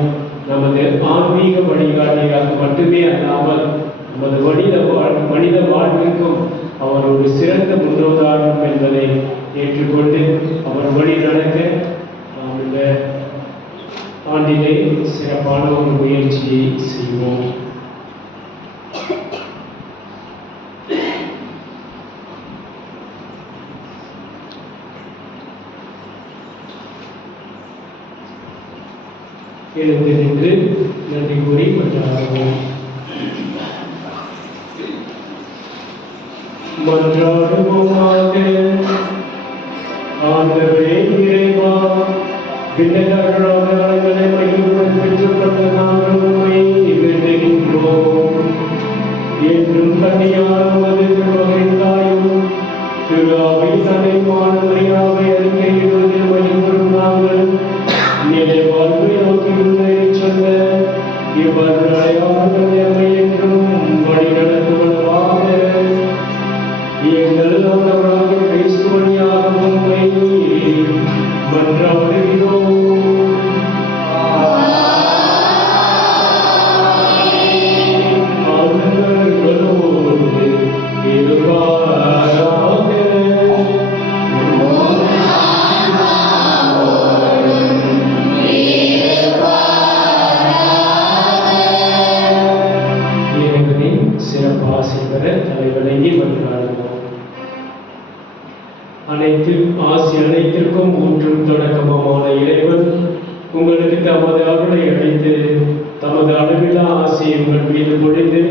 நமது ஆன்மீக வழிகாட்டியாக மட்டுமே அல்லாமல் நமது மனித வாழ்விற்கும் அவர் ஒரு சிறந்த முன்னோதாரணம் என்பதை ஏற்றுக்கொண்டு அவர் வழி நடக்க நாம் இந்த ஆண்டிலே சிறப்பான ஒரு முயற்சியை செய்வோம். எழுந்து நின்று நன்றி கூறி மன்றாடுவோம். மன்றாடுவோமாக. ஆண்டவரே இறைவா, விண்ணகர்களாக வளங்களை மகிழ்வுடன் பெற்றுக்கொண்ட நாங்கள் உம்மை வேண்டுகின்றோம். என்றும் கன்னியானவது திருமகன்தாயும் திரு அவை தலைமான மரியாதை அறிக்கையிடுவதில் மகிழ்வுறும் நாங்கள் நிலை வாழ்வை நோக்கி முன்னேறிச் செல்ல இவ்வாறு அடையாளங்கள் எம்மை என்றும் வழிநடத்துவதாக எங்கள் ஆண்டவராகிய கிறிஸ்து வழியாக உம்மை மன்றாடுகிறோம். ஆண்டவர்களோடு இருப்பாராக. இறைவனின் சிறப்பாசி பெற தலைவணங்கி மன்றாடுவோம். அனைத்திற்கும் ஊற்றும் தொடக்கமுமான இறைவன் உங்களுக்கு தமது அருளை அளித்து தமது அளவில்லா ஆசையை உங்கள் மீது பொழிந்து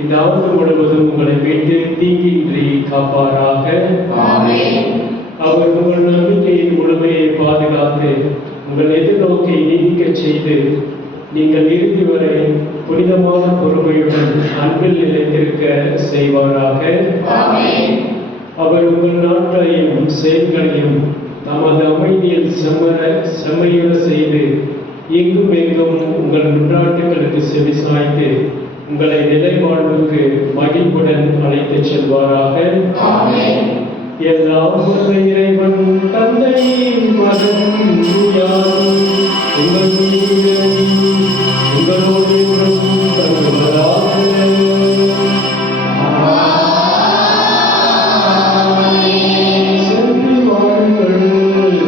இந்த ஆண்டு முழுவதும் உங்களை மீட்டு தீங்கின்றி காப்பாராக. அவர் உங்கள் நம்பிக்கையின் முழுமையை பாதுகாத்து உங்கள் எதிர்நோக்கை நீடிக்கச் செய்து நீங்கள் இறுதி வரை புனிதமான பொறுமையுடன் அன்பில் நிலைத்திருக்க செய்வாராக. அவர் உங்கள் நாட்களையும் செயல்களையும் தமது அமைதியில் செம்மையுற செய்து எங்கும் எங்கும் உங்கள் முன்னாட்டுகளுக்கு செவி சாய்த்து உங்களை நிலை வாழ்வுக்கு மகிழ்வுடன் அழைத்துச் செல்வாராக. எல்லாம் வல்ல இறைவன் தந்தை மகன் தூயார் உங்கள் மீது உங்களோடு என்றும் தங்குவதாக. சென்று வாருங்கள்,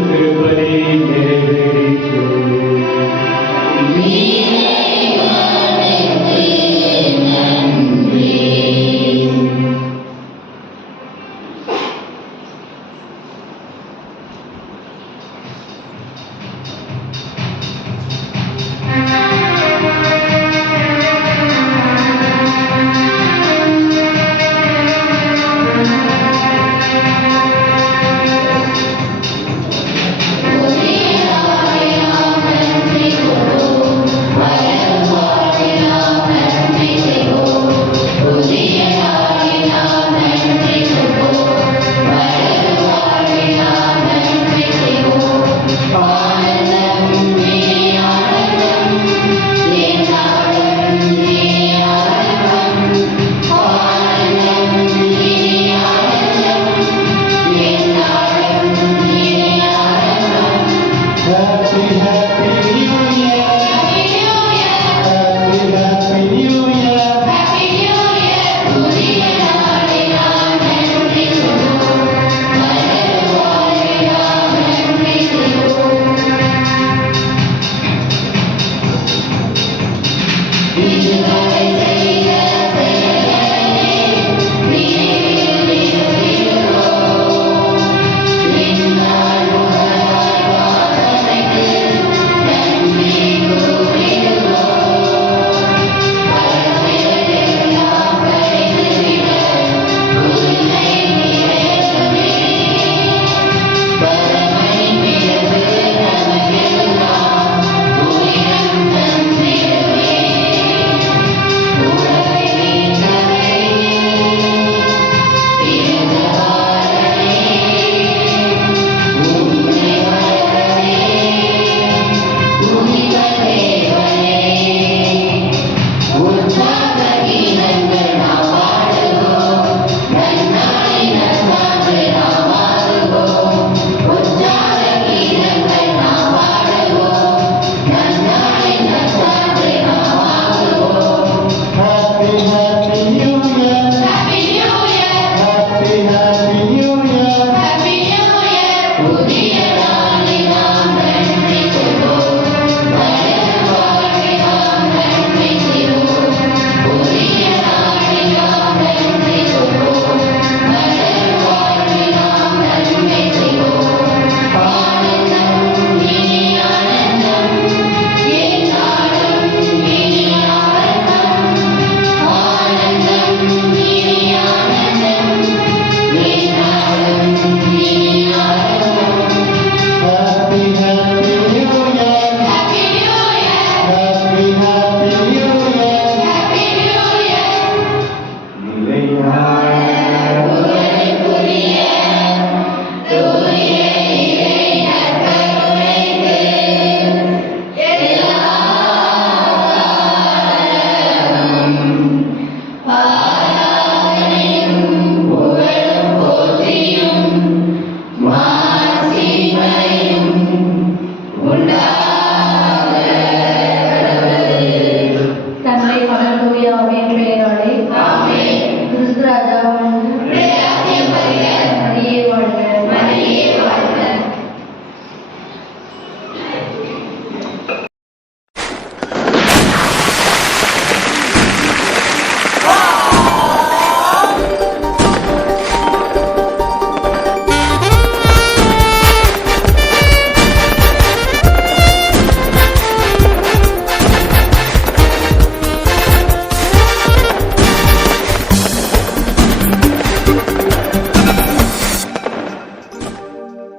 திருப்பலி நிறைவேறிற்று.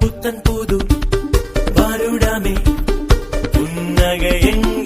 புத்தன் புது வருடமே புன்னகை எங்க